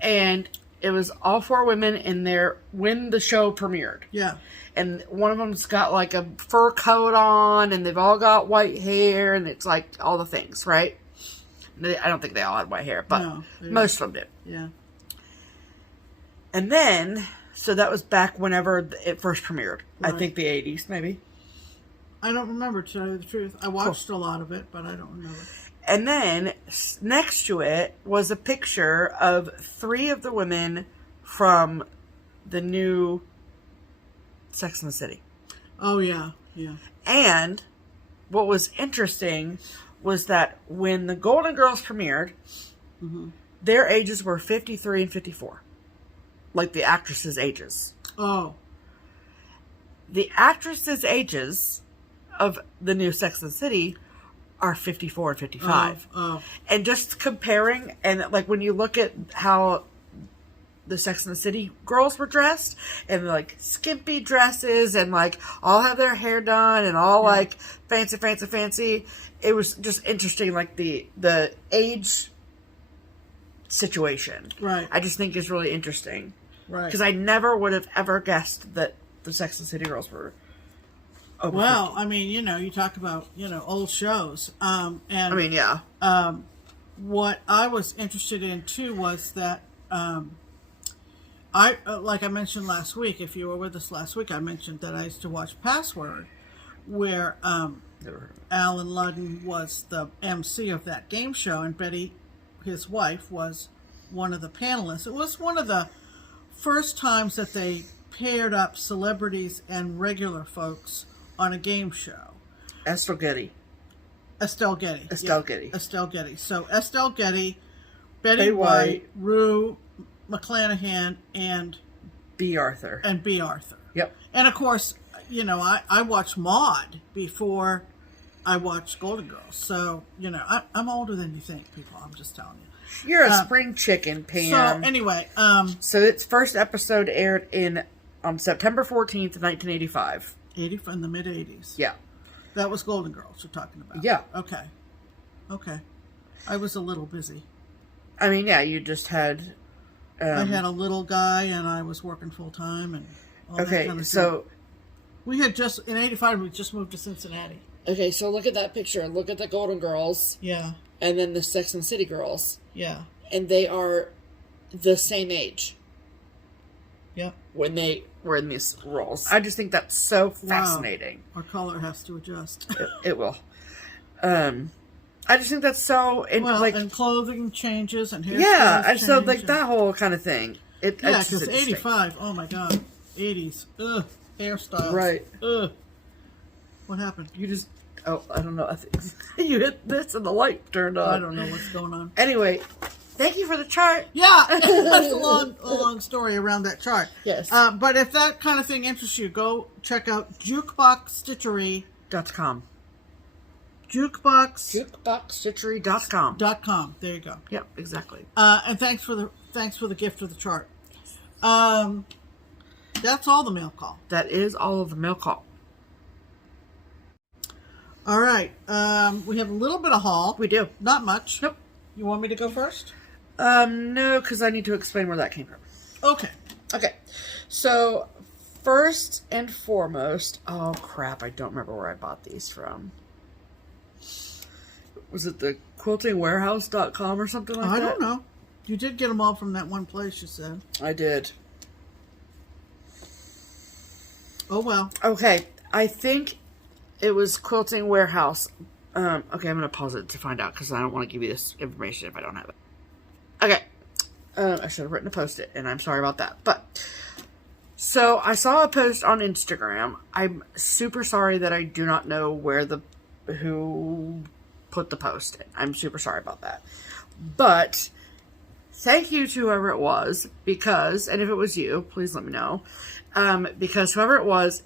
And it was all 4 women in there when the show premiered. Yeah. And one of them's got like a fur coat on, and they've all got white hair, and it's like all the things, right? I don't think they all had white hair, but most of them did. Yeah. And then, so that was back whenever it first premiered. Right. I think the 80s, maybe. I don't remember, to tell you the truth. I watched a lot of it, but I don't remember. And then next to it was a picture of 3 of the women from the new Sex and the City. Oh, yeah. Yeah. And what was interesting was that when the Golden Girls premiered, their ages were 53 and 54. Like the actresses' ages. Oh. The actresses' ages of the new Sex and the City are 54 and 55. Oh. And just comparing, and like when you look at how the Sex and the City girls were dressed, and like skimpy dresses, and like all have their hair done, and all like fancy. It was just interesting, like the age situation. Right. I just think is really interesting. Right. Because I never would have ever guessed that the Sex and the City girls were over 50. I mean, you talk about, old shows. And I mean, yeah. What I was interested in too was that like I mentioned last week, if you were with us last week, I mentioned that I used to watch Password, where Alan Ludden was the MC of that game show, and Betty, his wife, was one of the panelists. It was one of the first times that they paired up celebrities and regular folks on a game show. Estelle Getty. So Estelle Getty, Betty White, Rue McClanahan, and B. Arthur. Yep. And of course, I watched Maude before I watched Golden Girls. So, I'm older than you think, people. I'm just telling you. You're a spring chicken, Pam. So, anyway. So, its first episode aired on September 14th, 1985. In the mid-'80s. Yeah. That was Golden Girls you're talking about. Yeah. Okay. I was a little busy. I mean, yeah, you just had... I had a little guy, and I was working full-time, and all that kind of stuff. So... We had in 85, we just moved to Cincinnati. Okay, so look at that picture. Look at the Golden Girls. Yeah. And then the Sex and the City girls. Yeah. And they are the same age. Yep. When they were in these roles. I just think that's so fascinating. Our color has to adjust. It will. I just think that's so... and clothing changes and hairstyles and so like that whole kind of thing. Because 85, oh my God. 80s. Ugh. Hairstyles. Right. Ugh. What happened? You just... Oh, I don't know. I think you hit this and the light turned on. I don't know what's going on. Anyway, thank you for the chart. Yeah, that's a long story around that chart. Yes. But if that kind of thing interests you, go check out jukeboxstitchery.com. Jukeboxstitchery.com. There you go. Yep, exactly. And thanks for the gift of the chart. That's all the mail call. That is all of the mail call. All right. We have a little bit of haul. We do. Not much. Nope. You want me to go first? No, because I need to explain where that came from. Okay. So, first and foremost... Oh, crap. I don't remember where I bought these from. Was it the quiltingwarehouse.com or something like that? I don't know. You did get them all from that one place, you said. I did. Oh, well. Okay. I think it was Quilting Warehouse. Okay, I'm going to pause it to find out because I don't want to give you this information if I don't have it. Okay. I should have written a post-it, and I'm sorry about that. But, so I saw a post on Instagram. I'm super sorry that I do not know who put the post in. I'm super sorry about that. But, thank you to whoever it was, because, and if it was you, please let me know, because whoever it was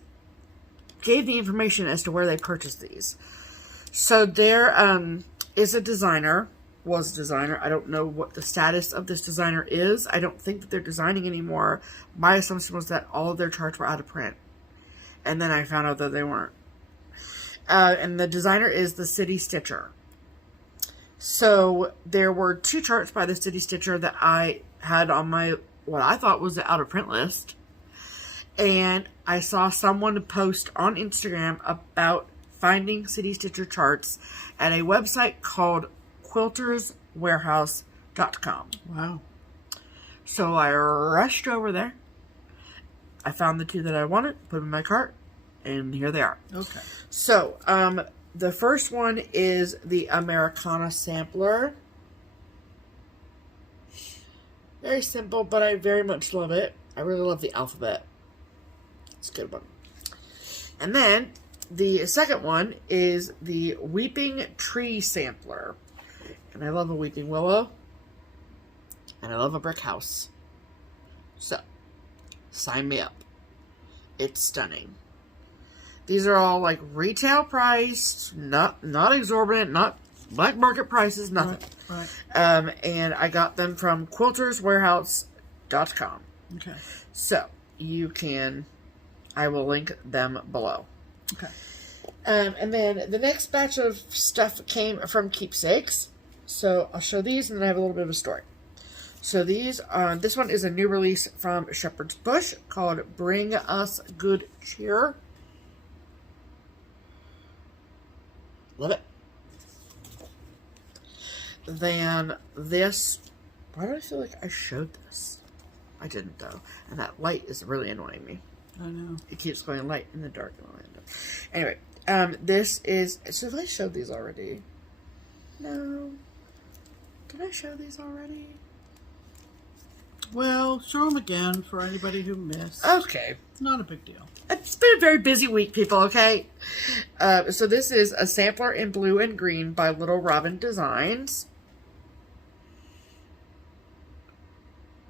gave the information as to where they purchased these. So there is a designer, was a designer. I don't know what the status of this designer is. I don't think that they're designing anymore. My assumption was that all of their charts were out of print. And then I found out that they weren't. And the designer is the City Stitcher. So there were 2 charts by the City Stitcher that I had on my, what I thought was the out of print list. And I saw someone post on Instagram about finding City Stitcher charts at a website called quilterswarehouse.com. Wow. So I rushed over there. I found the 2 that I wanted, put them in my cart, and here they are. Okay. So, the first one is the Americana Sampler. Very simple, but I very much love it. I really love the alphabet. It's a good one. And then the second one is the Weeping Tree Sampler. And I love a weeping willow. And I love a brick house. So, sign me up. It's stunning. These are all like retail priced, not exorbitant, not black market prices, nothing. Right. And I got them from quilterswarehouse.com. Okay. So, I will link them below. Okay. And then the next batch of stuff came from Keepsakes. So I'll show these and then I have a little bit of a story. So these, this one is a new release from Shepherd's Bush called Bring Us Good Cheer. Love it. Then this, why do I feel like I showed this? I didn't though. And that light is really annoying me. I know. It keeps going light in the dark. Anyway, this is, so have I showed these already? No. Did I show these already? Well, show them again for anybody who missed. Okay. Not a big deal. It's been a very busy week, people, okay? So this is a sampler in blue and green by Little Robin Designs.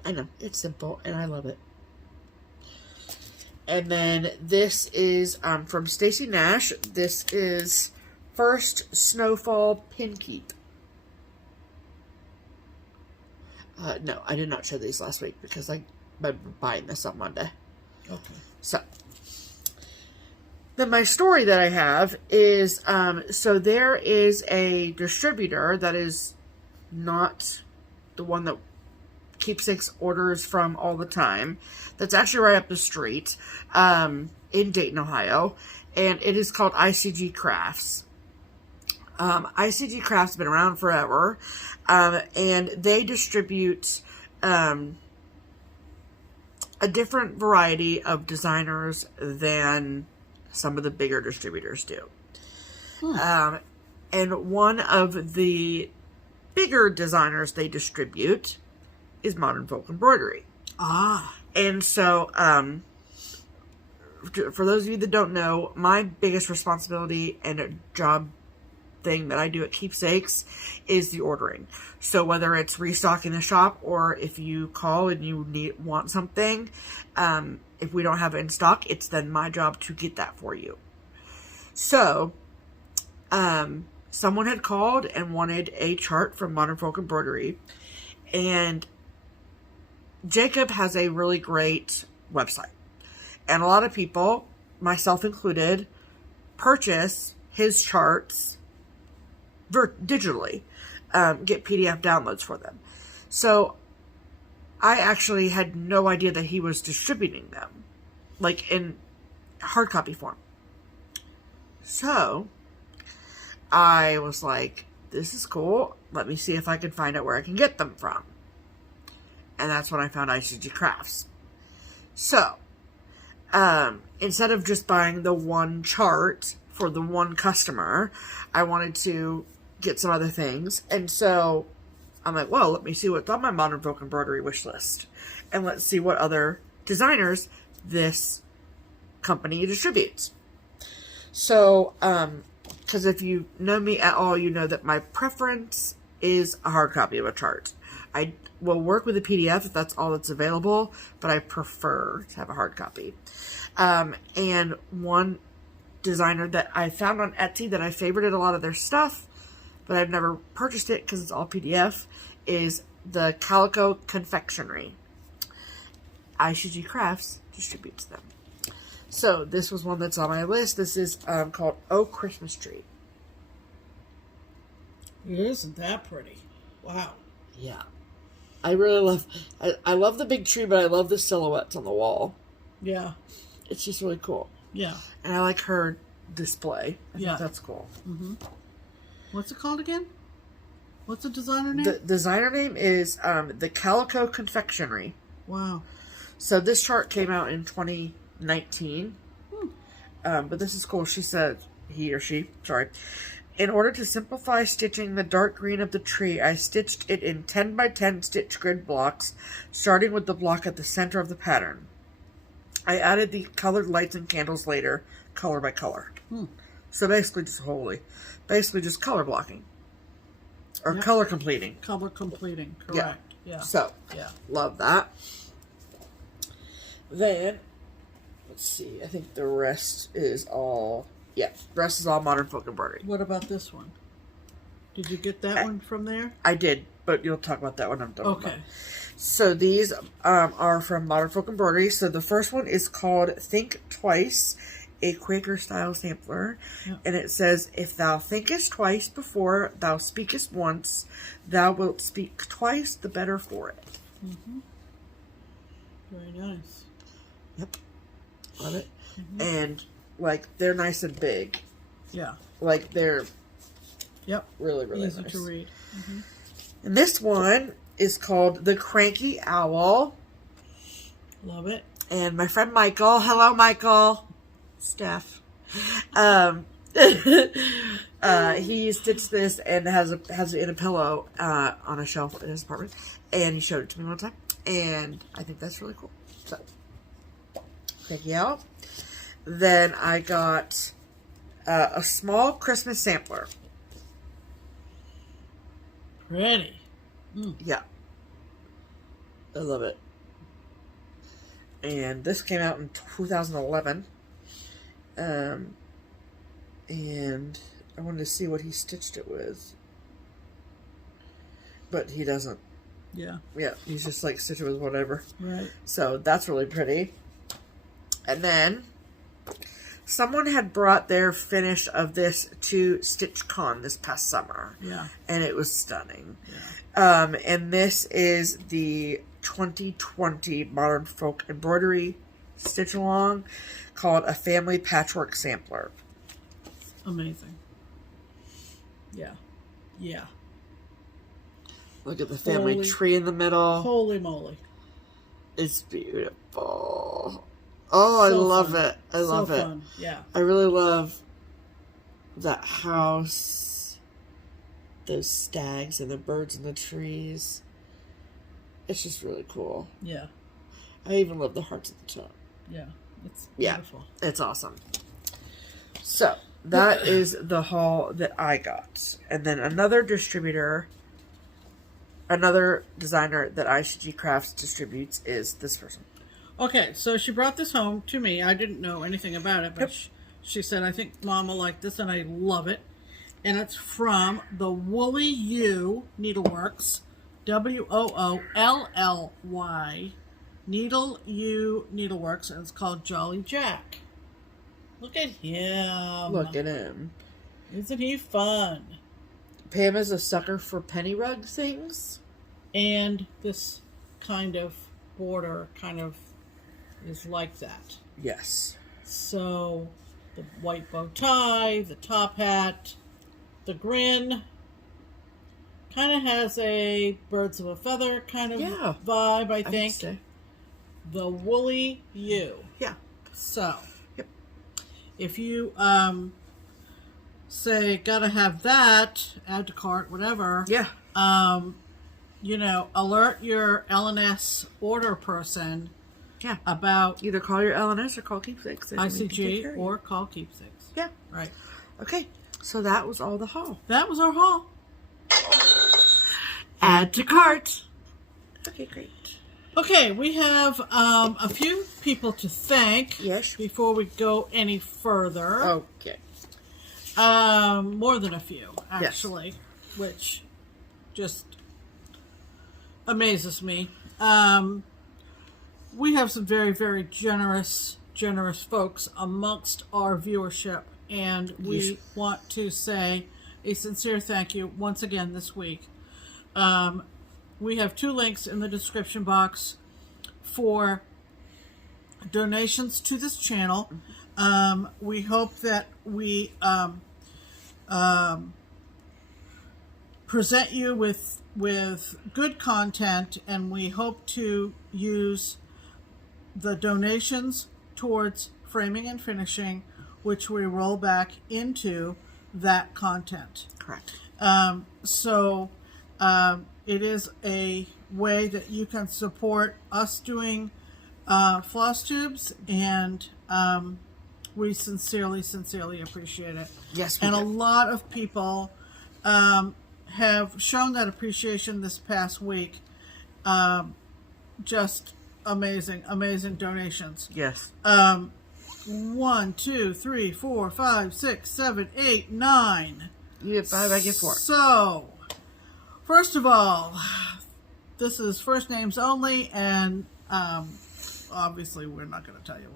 I know, it's simple, and I love it. And then this is from Stacy Nash. This is First Snowfall Pin Keep. No, I did not show these last week because I'm buying this on Monday. Okay. So, then my story that I have is, so there is a distributor that is not the one that Keepsakes orders from all the time. That's actually right up the street, in Dayton, Ohio, and it is called ICG Crafts. ICG Crafts has been around forever, and they distribute a different variety of designers than some of the bigger distributors do. And one of the bigger designers they distribute is Modern Folk Embroidery. Ah. And so, for those of you that don't know, my biggest responsibility and a job thing that I do at Keepsakes is the ordering. So whether it's restocking the shop or if you call and you want something, if we don't have it in stock, it's then my job to get that for you. So, someone had called and wanted a chart from Modern Folk Embroidery, and Jacob has a really great website, and a lot of people, myself included, purchase his charts digitally, get PDF downloads for them. So I actually had no idea that he was distributing them, like in hard copy form. So I was like, this is cool. Let me see if I can find out where I can get them from. And that's when I found ICG Crafts. So, instead of just buying the one chart for the one customer, I wanted to get some other things. And so I'm like, well, let me see what's on my Modern Folk Embroidery wish list. And let's see what other designers this company distributes. So, because if you know me at all, you know that my preference is a hard copy of a chart. I will work with a PDF if that's all that's available, but I prefer to have a hard copy. And one designer that I found on Etsy that I favorited a lot of their stuff, but I've never purchased it because it's all PDF, is the Calico Confectionery. ICG Crafts distributes them. So this was one that's on my list. This is called Oh Christmas Tree. Isn't that pretty? Wow. Yeah. I really love, I love the big tree, but I love the silhouettes on the wall. Yeah. It's just really cool. Yeah. And I like her display. I think that's cool. Mm-hmm. What's it called again? What's the designer name? The designer name is the Calico Confectionery. Wow. So this chart came out in 2019. But this is cool. She said, he or she, sorry. In order to simplify stitching the dark green of the tree, I stitched it in 10 by 10 stitch grid blocks, starting with the block at the center of the pattern. I added the colored lights and candles later, color by color. So basically just color blocking. Or color completing. Color completing, correct. Yeah. So, love that. Then, let's see, I think the rest is all... Yeah, the rest is all Modern Folk Embroidery. What about this one? Did you get that one from there? I did, but you'll talk about that when I'm done. Okay. So these are from Modern Folk Embroidery. So the first one is called Think Twice, a Quaker style sampler. Yep. And it says, if thou thinkest twice before thou speakest once, thou wilt speak twice the better for it. Mm-hmm. Very nice. Yep. Love it. Mm-hmm. And... like, they're nice and big. Yeah. Like, they're really, really easy nice. to read. Mm-hmm. And this one is called The Cranky Owl. Love it. And my friend Michael, hello Michael, Steph. He stitched this and has it in a pillow on a shelf in his apartment. And he showed it to me one time. And I think that's really cool. So, Cranky Owl. Then I got a small Christmas sampler. Pretty. Yeah. I love it. And this came out in 2011. And I wanted to see what he stitched it with. But he doesn't. Yeah. Yeah, he's just like stitch it with whatever. Right. So that's really pretty. And then... someone had brought their finish of this to StitchCon this past summer. Yeah. And it was stunning. Yeah. And this is the 2020 Modern Folk Embroidery Stitch Along called A Family Patchwork Sampler. Amazing. Yeah. Yeah. Look at the family tree in the middle. Holy moly. It's beautiful. Oh, I love it. I love it. Fun. Yeah. I really love that house, those stags and the birds in the trees. It's just really cool. Yeah. I even love the hearts at the top. Yeah. It's beautiful. Yeah, it's awesome. So, that is the haul that I got. And then another distributor, another designer that ICG Crafts distributes is this person. Okay, so she brought this home to me. I didn't know anything about it, but she said, I think Mom will like this, and I love it. And it's from the Woolly U Needleworks, WOOLLY Needle U Needleworks, and it's called Jolly Jack. Look at him. Look at him. Isn't he fun? Pam is a sucker for penny rug things. And this kind of border kind of is like that. Yes. So the white bow tie, the top hat, the grin kind of has a birds of a feather kind of vibe, I think. The Woolly U. Yeah. So if you say gotta have that, add to cart, whatever. Yeah. You know, alert your LNS order person. Yeah. About either call your LNS or call Keepsakes. ICG or call Keepsakes. Yeah. Right. Okay. So that was all the haul. That was our haul. Add to cart. Okay, great. Okay, we have a few people to thank. Yes. Before we go any further. Okay. More than a few, actually, which just amazes me. We have some very, very generous folks amongst our viewership, and we want to say a sincere thank you once again this week. We have 2 links in the description box for donations to this channel. We hope that we present you with good content, and we hope to use the donations towards framing and finishing which we roll back into that content. Correct. So it is a way that you can support us doing floss tubes, and we sincerely appreciate it. Yes, and a lot of people have shown that appreciation this past week. Just amazing donations. Yes. 1, 2, 3, 4, 5, 6, 7, 8, 9. You get 5, I get 4. So, first of all, this is first names only, and obviously we're not going to tell you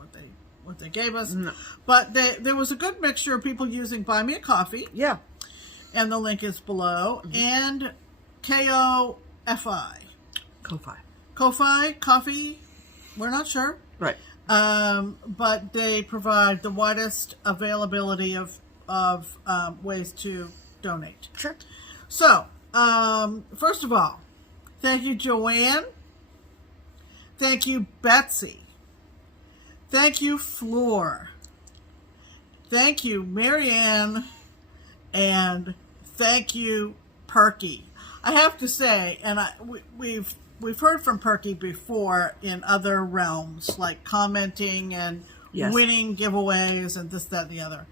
what they gave us. No. But there was a good mixture of people using Buy Me a Coffee. Yeah. And the link is below. Mm-hmm. And Ko-Fi. Ko-Fi, coffee, we're not sure. Right. But they provide the widest availability of ways to donate. Sure. So, first of all, thank you, Joanne. Thank you, Betsy. Thank you, Floor. Thank you, Marianne. And thank you, Perky. I have to say, and we've heard from Perky before in other realms, like commenting and winning giveaways and this, that, and the other.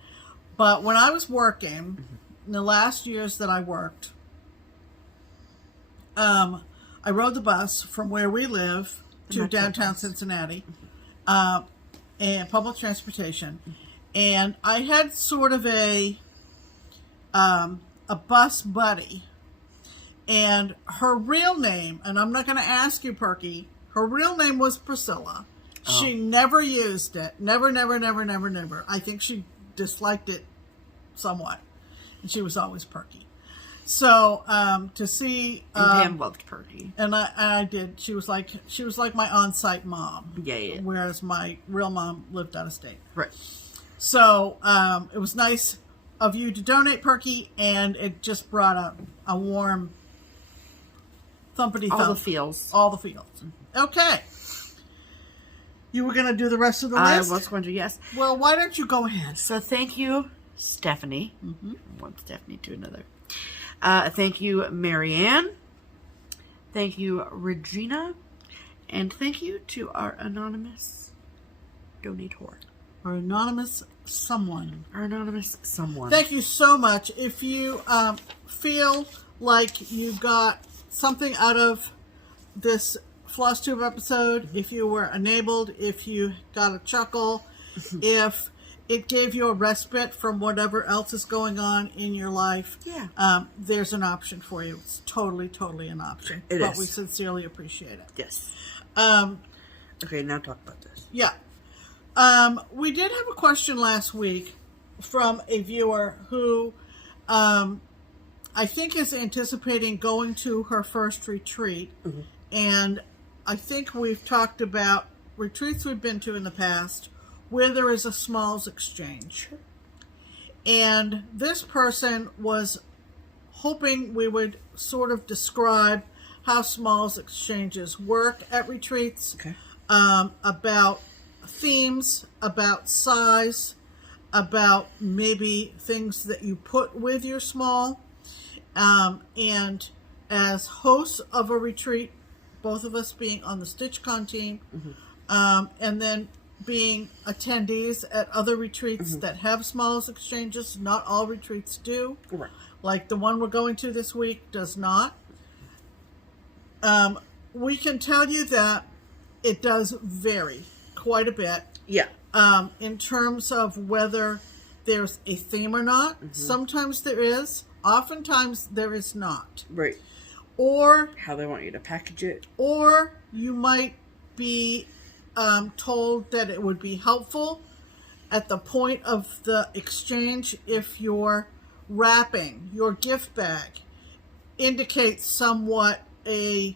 But when I was working, in the last years that I worked, I rode the bus from where we live to downtown Cincinnati, and public transportation. And I had sort of a bus buddy. And her real name, and I'm not going to ask you, Perky, her real name was Priscilla. Oh. She never used it. Never. I think she disliked it somewhat. And she was always Perky. So, to see... and Pam loved Perky. And I did. She was like my on-site mom. Yeah. Whereas my real mom lived out of state. Right. So, it was nice of you to donate, Perky, and it just brought a warm... thumpity thump. All the feels. Okay. You were going to do the rest of the list? I was going to, yes. Well, why don't you go ahead? So thank you, Stephanie. Mm-hmm. One Stephanie to another. Thank you, Marianne. Thank you, Regina. And thank you to our anonymous donator. Our anonymous someone. Thank you so much. If you feel like you got something out of this FlossTube episode, if you were enabled, if you got a chuckle, if it gave you a respite from whatever else is going on in your life, there's an option for you. It's totally an option. But we sincerely appreciate it. Yes. Okay, now talk about this. Yeah. We did have a question last week from a viewer who I think is anticipating going to her first retreat. Mm-hmm. And I think we've talked about retreats we've been to in the past where there is a smalls exchange. Sure. And this person was hoping we would sort of describe how smalls exchanges work at retreats, about themes, about size, about maybe things that you put with your small. And as hosts of a retreat, both of us being on the StitchCon team, and then being attendees at other retreats that have smalls exchanges. Not all retreats do. Right. Like the one we're going to this week does not. We can tell you that it does vary quite a bit. Yeah. In terms of whether there's a theme or not. Sometimes there is. Oftentimes there is not. Right. Or how they want you to package it. Or you might be told that it would be helpful at the point of the exchange if your wrapping, your gift bag, indicates somewhat a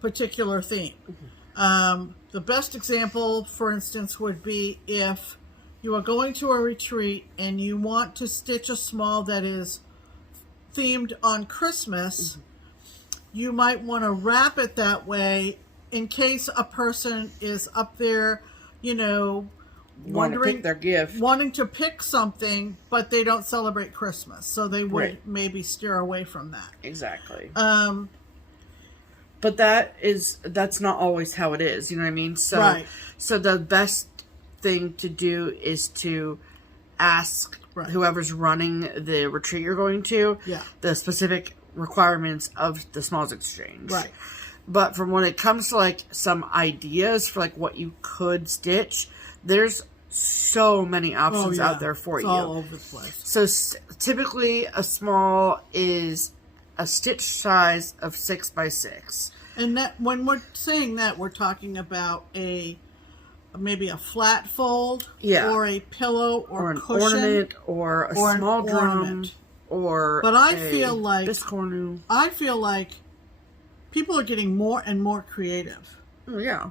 particular theme. The best example, for instance, would be if you are going to a retreat and you want to stitch a small that is themed on Christmas, you might want to wrap it that way in case a person is up there, want to pick their gift. Wanting to pick something, but they don't celebrate Christmas. So they would Right. maybe steer away from that. Exactly. But that's not always how it is. You know what I mean? So, Right. So the best thing to do is to ask whoever's running the retreat you're going to the specific requirements of the smalls exchange. Right. But from when it comes to like some ideas for like what you could stitch, there's so many options out there for it's you. all over the place. So typically a small is a stitch size of 6x6. And that when we're saying that, we're talking about maybe a flat fold, or a pillow, or an cushion, ornament, or a small drum, or but I feel like biscornu. I feel like people are getting more and more creative. Oh yeah.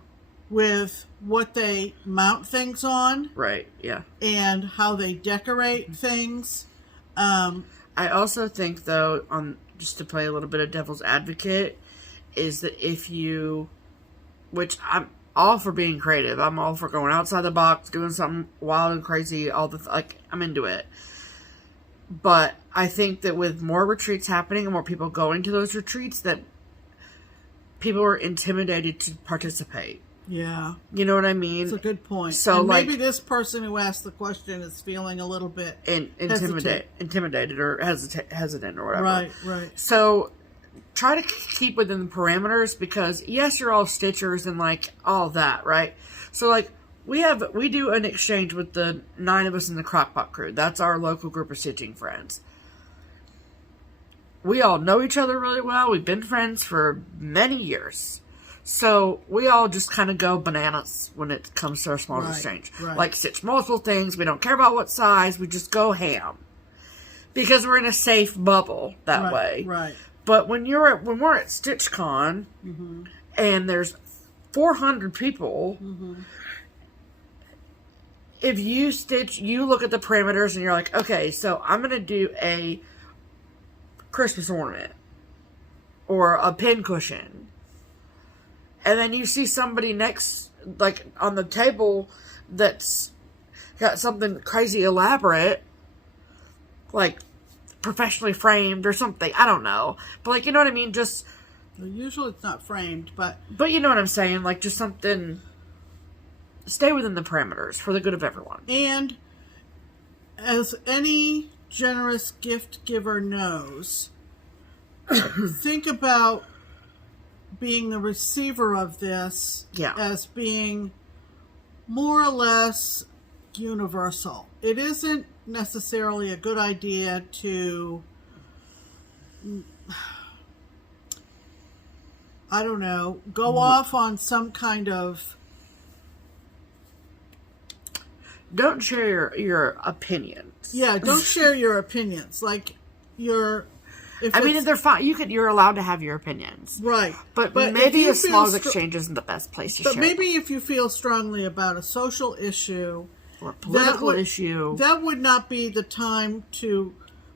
With what they mount things on, right? Yeah, and how they decorate things. I also think, though, just to play a little bit of devil's advocate, is that if you, which I'm all for being creative, I'm all for going outside the box, doing something wild and crazy, I'm into it. But I think that with more retreats happening and more people going to those retreats, that people are intimidated to participate. Yeah. You know what I mean? That's a good point. So, and maybe this person who asked the question is feeling a little bit intimidated or hesitant or whatever. Right. So, try to keep within the parameters, because, yes, you're all stitchers and, like, all that, right? So, like, we do an exchange with the 9 of us in the Crockpot crew. That's our local group of stitching friends. We all know each other really well. We've been friends for many years. So, we all just kind of go bananas when it comes to our small exchange. Right. Like, stitch multiple things. We don't care about what size. We just go ham. Because we're in a safe bubble that way. Right. But when we're at StitchCon, and there's 400 people, if you stitch, you look at the parameters and you're like, okay, so I'm going to do a Christmas ornament or a pin cushion. And then you see somebody next, like, on the table that's got something crazy elaborate, like professionally framed or something. I don't know. But, like, you know what I mean? Just... Usually it's not framed, but... But you know what I'm saying? Like, just something... Stay within the parameters for the good of everyone. And as any generous gift giver knows, think about being the receiver of this as being more or less universal. It isn't necessarily a good idea to, I don't know, go off on some kind of... Don't share your opinions. Yeah, don't share your opinions. Like, if they're fine, you're allowed to have your opinions. Right. But maybe a small exchange isn't the best place to share. But maybe if you feel strongly about a social issue or a political issue, that would not be the time to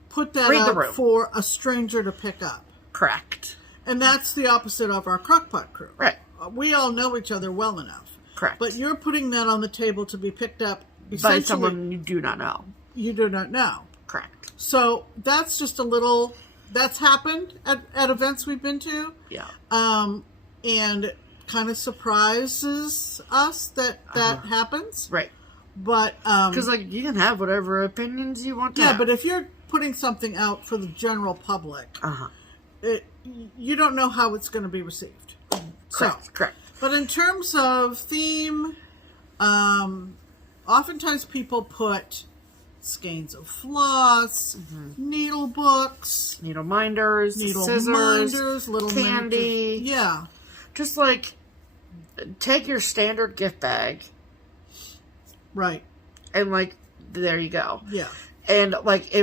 put that up for a stranger to pick up. Correct. And that's the opposite of our Crockpot crew. Right. We all know each other well enough. Correct. But you're putting that on the table to be picked up by someone you do not know. You do not know. Correct. So that's just a little... That's happened at events we've been to. Yeah. And kind of surprises us that happens. Right. But... Because, like, you can have whatever opinions you want to have. Yeah, but if you're putting something out for the general public, you don't know how it's going to be received. Correct. But in terms of theme, oftentimes people put skeins of floss, needle books, needle minders, scissors, little candy. Yeah. Just, like, take your standard gift bag. Right. And, like, there you go. Yeah. And, like,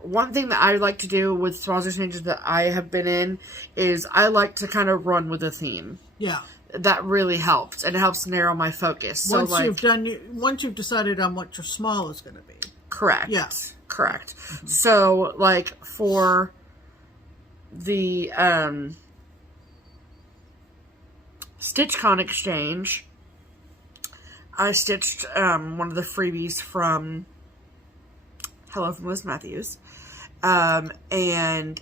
one thing that I like to do with small exchanges that I have been in is I like to kind of run with a theme. Yeah. That really helps, and it helps narrow my focus. Once you've decided on what your small is going to be. Correct. Yes. Correct. So, like, for the StitchCon exchange, I stitched one of the freebies from Hello from Liz Matthews. And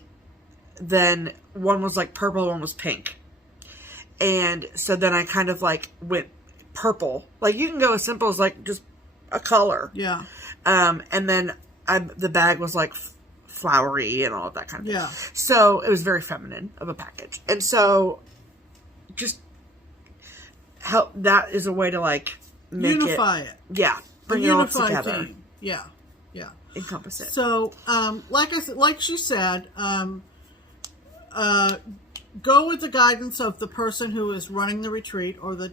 then one was like purple, one was pink. And so then I kind of like went purple. Like you can go as simple as like just a color. Yeah. And then the bag was like flowery and all of that kind of thing. Yeah. So it was very feminine of a package. And so just help. That is a way to like make unify it. Yeah. Bring it all together. Theme. Yeah. Yeah. Encompass it. So, like she said, go with the guidance of the person who is running the retreat or the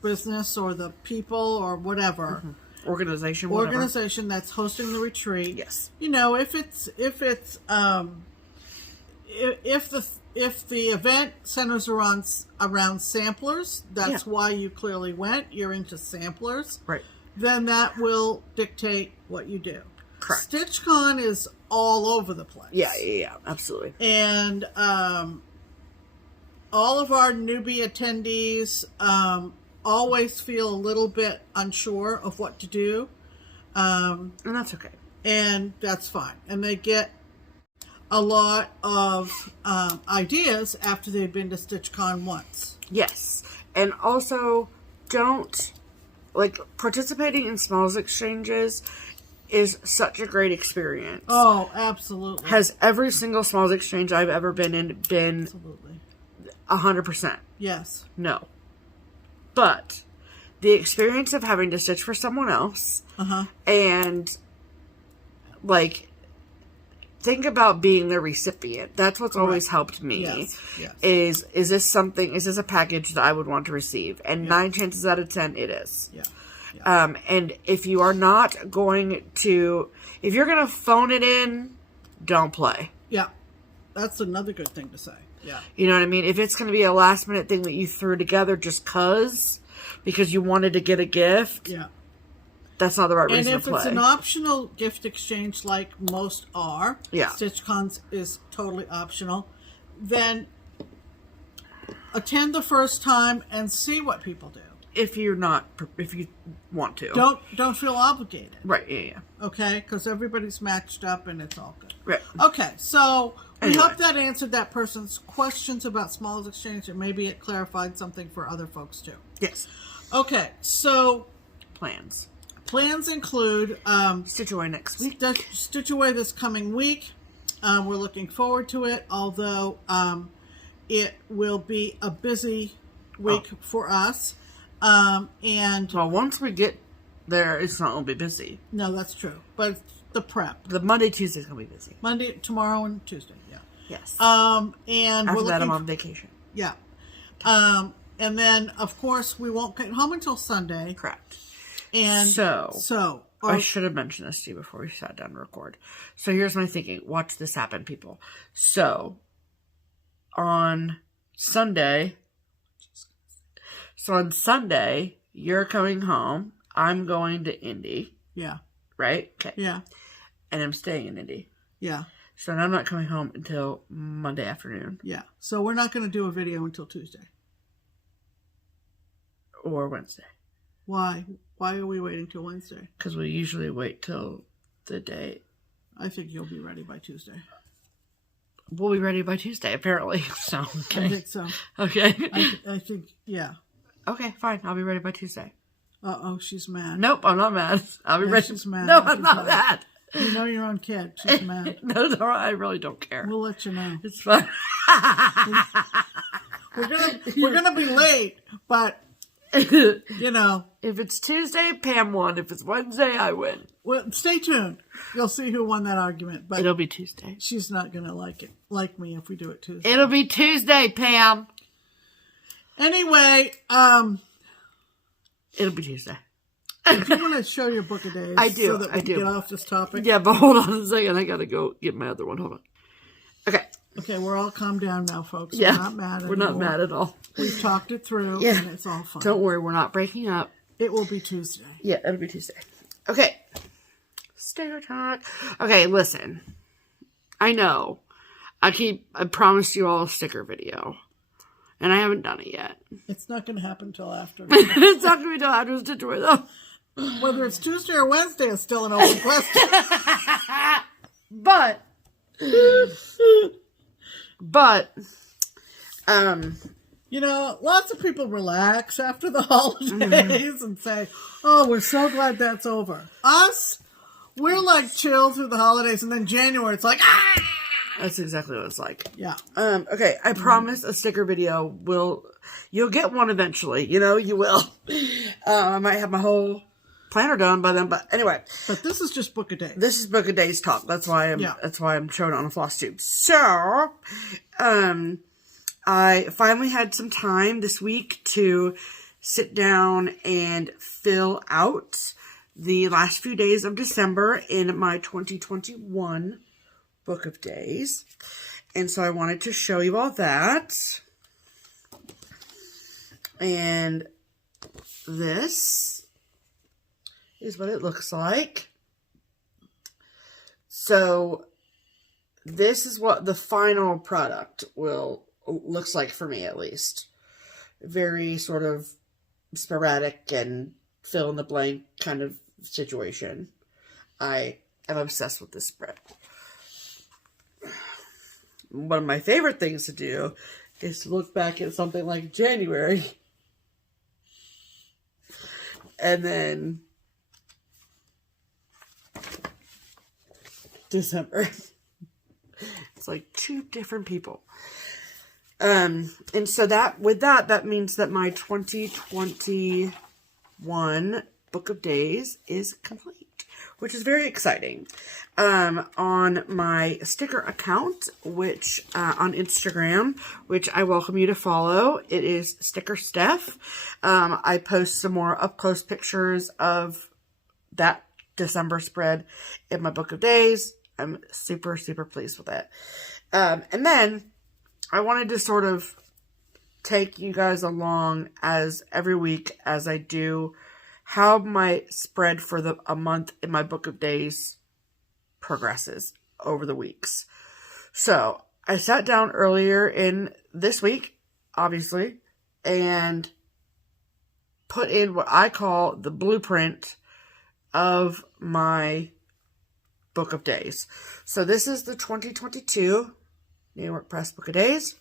business or the people or whatever. Mm-hmm. Organization, whatever. Organization That's hosting the retreat. Yes. You know, if the event centers around samplers, that's why you clearly went. You're into samplers. Right. Then that will dictate what you do. Correct. StitchCon is all over the place. Yeah, absolutely. And all of our newbie attendees always feel a little bit unsure of what to do. And that's okay. And that's fine. And they get a lot of ideas after they've been to StitchCon once. Yes. And also, participating in smalls exchanges is such a great experience. Oh, absolutely. Has every single smalls exchange I've ever been in been absolutely 100%? Yes. No. But the experience of having to stitch for someone else and like think about being the recipient. That's what's always helped me. Yes. Is this a package that I would want to receive? And 9 chances out of 10 it is. Yeah. And if you are not going to, if you're going to phone it in, don't play. Yeah. That's another good thing to say. Yeah. You know what I mean? If it's going to be a last minute thing that you threw together just because you wanted to get a gift. Yeah. That's not the right reason to play. And if it's an optional gift exchange like most are, StitchCons is totally optional, then attend the first time and see what people do. If you want to. Don't feel obligated. Right, yeah. Okay? Because everybody's matched up and it's all good. Right. Okay, so we hope that answered that person's questions about smalls exchange, and maybe it clarified something for other folks too. Yes. Okay, so Plans include Stitch Away next week. Stitch Away this coming week. We're looking forward to it, although it will be a busy week for us. And well, once we get there, it's not going to be busy. No, that's true. But the prep. The Monday, Tuesday's going to be busy. Monday, tomorrow, and Tuesday. Yeah. Yes. And after that, I'm on vacation. Yeah. And then, of course, we won't get home until Sunday. Correct. And so I should have mentioned this to you before we sat down to record. So here's my thinking. Watch this happen, people. So on Sunday, you're coming home. I'm going to Indy. Yeah. Right? Okay. Yeah. And I'm staying in Indy. Yeah. So I'm not coming home until Monday afternoon. Yeah. So we're not going to do a video until Tuesday. Or Wednesday. Why? Why are we waiting till Wednesday? Because we usually wait till the day. I think you'll be ready by Tuesday. We'll be ready by Tuesday, apparently. So, okay. I think so. Okay. I think, yeah. Okay, fine. I'll be ready by Tuesday. Uh-oh, she's mad. Nope, I'm not mad. I'll be ready. She's mad. No, I'm not mad. You know your own kid. She's mad. No, I really don't care. We'll let you know. It's fine. We're gonna be late, but you know, if it's Tuesday, Pam won. If it's Wednesday, I win. Well, stay tuned. You'll see who won that argument. But it'll be Tuesday. She's not gonna like me if we do it Tuesday. It'll be Tuesday, Pam. Anyway, it'll be Tuesday. If you want to show your book of days, I do. So that we can get off this topic. Yeah, but hold on a second. I gotta go get my other one. Hold on. Okay. Okay, we're all calmed down now, folks. Yeah, we're not mad anymore. We're not mad at all. We've talked it through, and it's all fine. Don't worry, we're not breaking up. It will be Tuesday. Yeah, it'll be Tuesday. Okay. Sticker talk. Okay, listen. I know. I promised you all a sticker video. And I haven't done it yet. It's not going to happen until after. It's not going to be until after Stitch Away, though. Whether it's Tuesday or Wednesday is still an open question. But, you know, lots of people relax after the holidays and say, oh, we're so glad that's over. Us, we're like chill through the holidays, and then January, it's like, ah! That's exactly what it's like. Yeah. Okay, I promise a sticker video you'll get one eventually. You know, you will. I might have my whole planner done by then, but anyway. But this is just Book of Days. This is Book of Days talk. That's why I'm showing it on a floss tube. So, I finally had some time this week to sit down and fill out the last few days of December in my 2021 Book of Days. And so I wanted to show you all that. And this is what it looks like. So this is what the final product looks like for me, at least. Very sort of sporadic and fill in the blank kind of situation. I am obsessed with this spread. One of my favorite things to do is to look back at something like January and then December. It's like two different people. And so that means that my 2021 Book of Days is complete, which is very exciting. On my sticker account, which on Instagram, which I welcome you to follow, it is stickersteph. I post some more up close pictures of that December spread in my Book of Days. I'm super, super pleased with it. And then I wanted to sort of take you guys along as every week as I do how my spread for a month in my Book of Days progresses over the weeks. So I sat down earlier in this week, obviously, and put in what I call the blueprint of my Book of Days. So this is the 2022 New York Press Book of Days.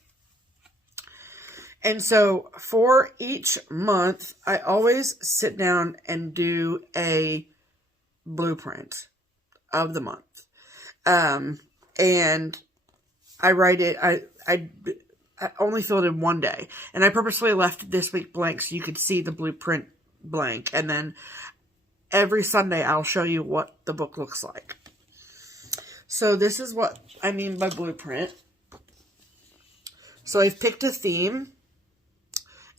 And so for each month, I always sit down and do a blueprint of the month. And I write it, I only filled in one day. And I purposely left this week blank so you could see the blueprint blank. And then every Sunday, I'll show you what the book looks like. So this is what I mean by blueprint. So I've picked a theme.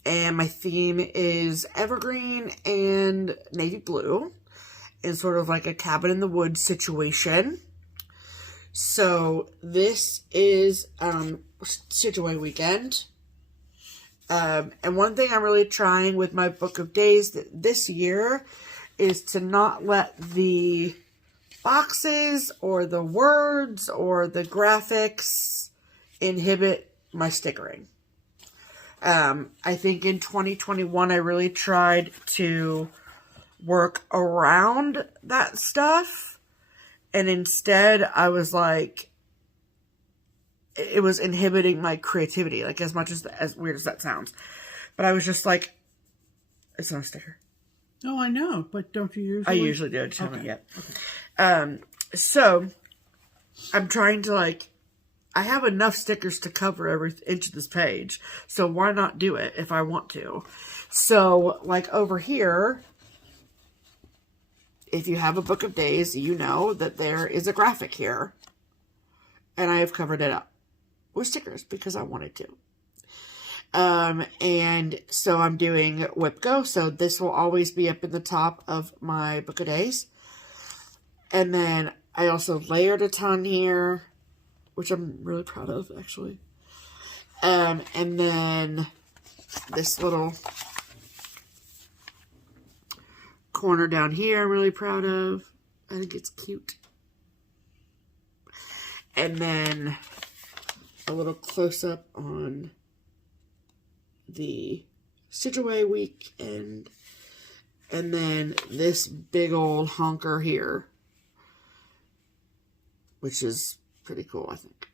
And my theme is evergreen and navy blue. In sort of like a cabin in the woods situation. So this is Stitch Away weekend. And one thing I'm really trying with my Book of Days this year is to not let the boxes or the words or the graphics inhibit my stickering. I think in 2021 I really tried to work around that stuff, and instead I was like, it was inhibiting my creativity, like as much as weird as that sounds. But I was just like, it's not a sticker. Oh, I know, but don't you usually? I usually do, I just haven't yet. Okay. So I'm trying to I have enough stickers to cover every inch of this page, so why not do it if I want to? So, like over here, if you have a Book of Days, you know that there is a graphic here, and I have covered it up with stickers because I wanted to. And so I'm doing WIPGO, so this will always be up in the top of my Book of Days. And then I also layered a ton here, which I'm really proud of, actually. And then this little corner down here I'm really proud of. I think it's cute. And then a little close-up on the Stitch Away weekend. And then this big old honker here, which is pretty cool, I think.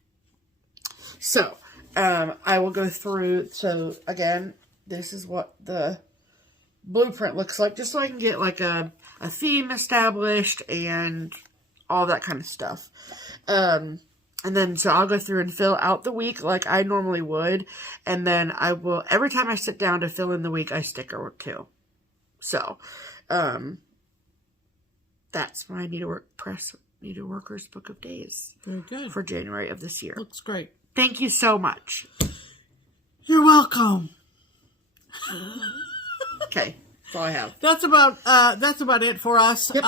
So, I will go through. So, again, this is what the blueprint looks like, just so I can get like a theme established and all that kind of stuff. And then, so I'll go through and fill out the week like I normally would. And then I will, every time I sit down to fill in the week, I sticker too. So, that's my Needleworkers Book of Days. Very good. For January of this year. Looks great. Thank you so much. You're welcome. Okay, that's all I have. That's about it for us. Yep.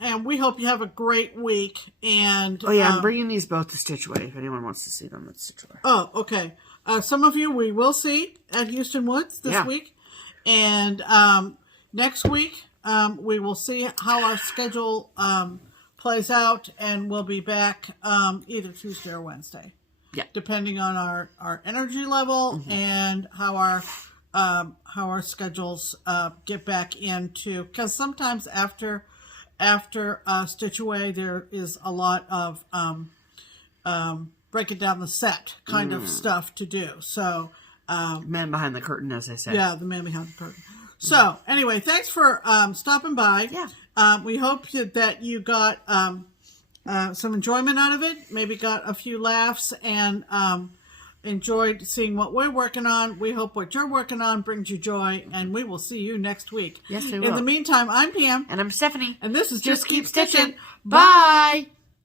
And we hope you have a great week. And oh yeah, I'm bringing these both to Stitch Away if anyone wants to see them at Stitch Away. Oh, okay. Some of you we will see at Houston Woods this week, and next week we will see how our schedule plays out, and we'll be back either Tuesday or Wednesday. Yeah, depending on our energy level and how our schedules get back into, because sometimes after Stitch Away there is a lot of breaking down the set kind of stuff to do. So man behind the curtain, as I said. Yeah, the man behind the curtain. So anyway, thanks for stopping by. Yeah, we hope that you got some enjoyment out of it, maybe got a few laughs, and enjoyed seeing what we're working on. We hope what you're working on brings you joy, and we will see you next week. Yes, we will. In the meantime, I'm Pam. And I'm Stephanie. And this is Just Keep Stitching. Bye!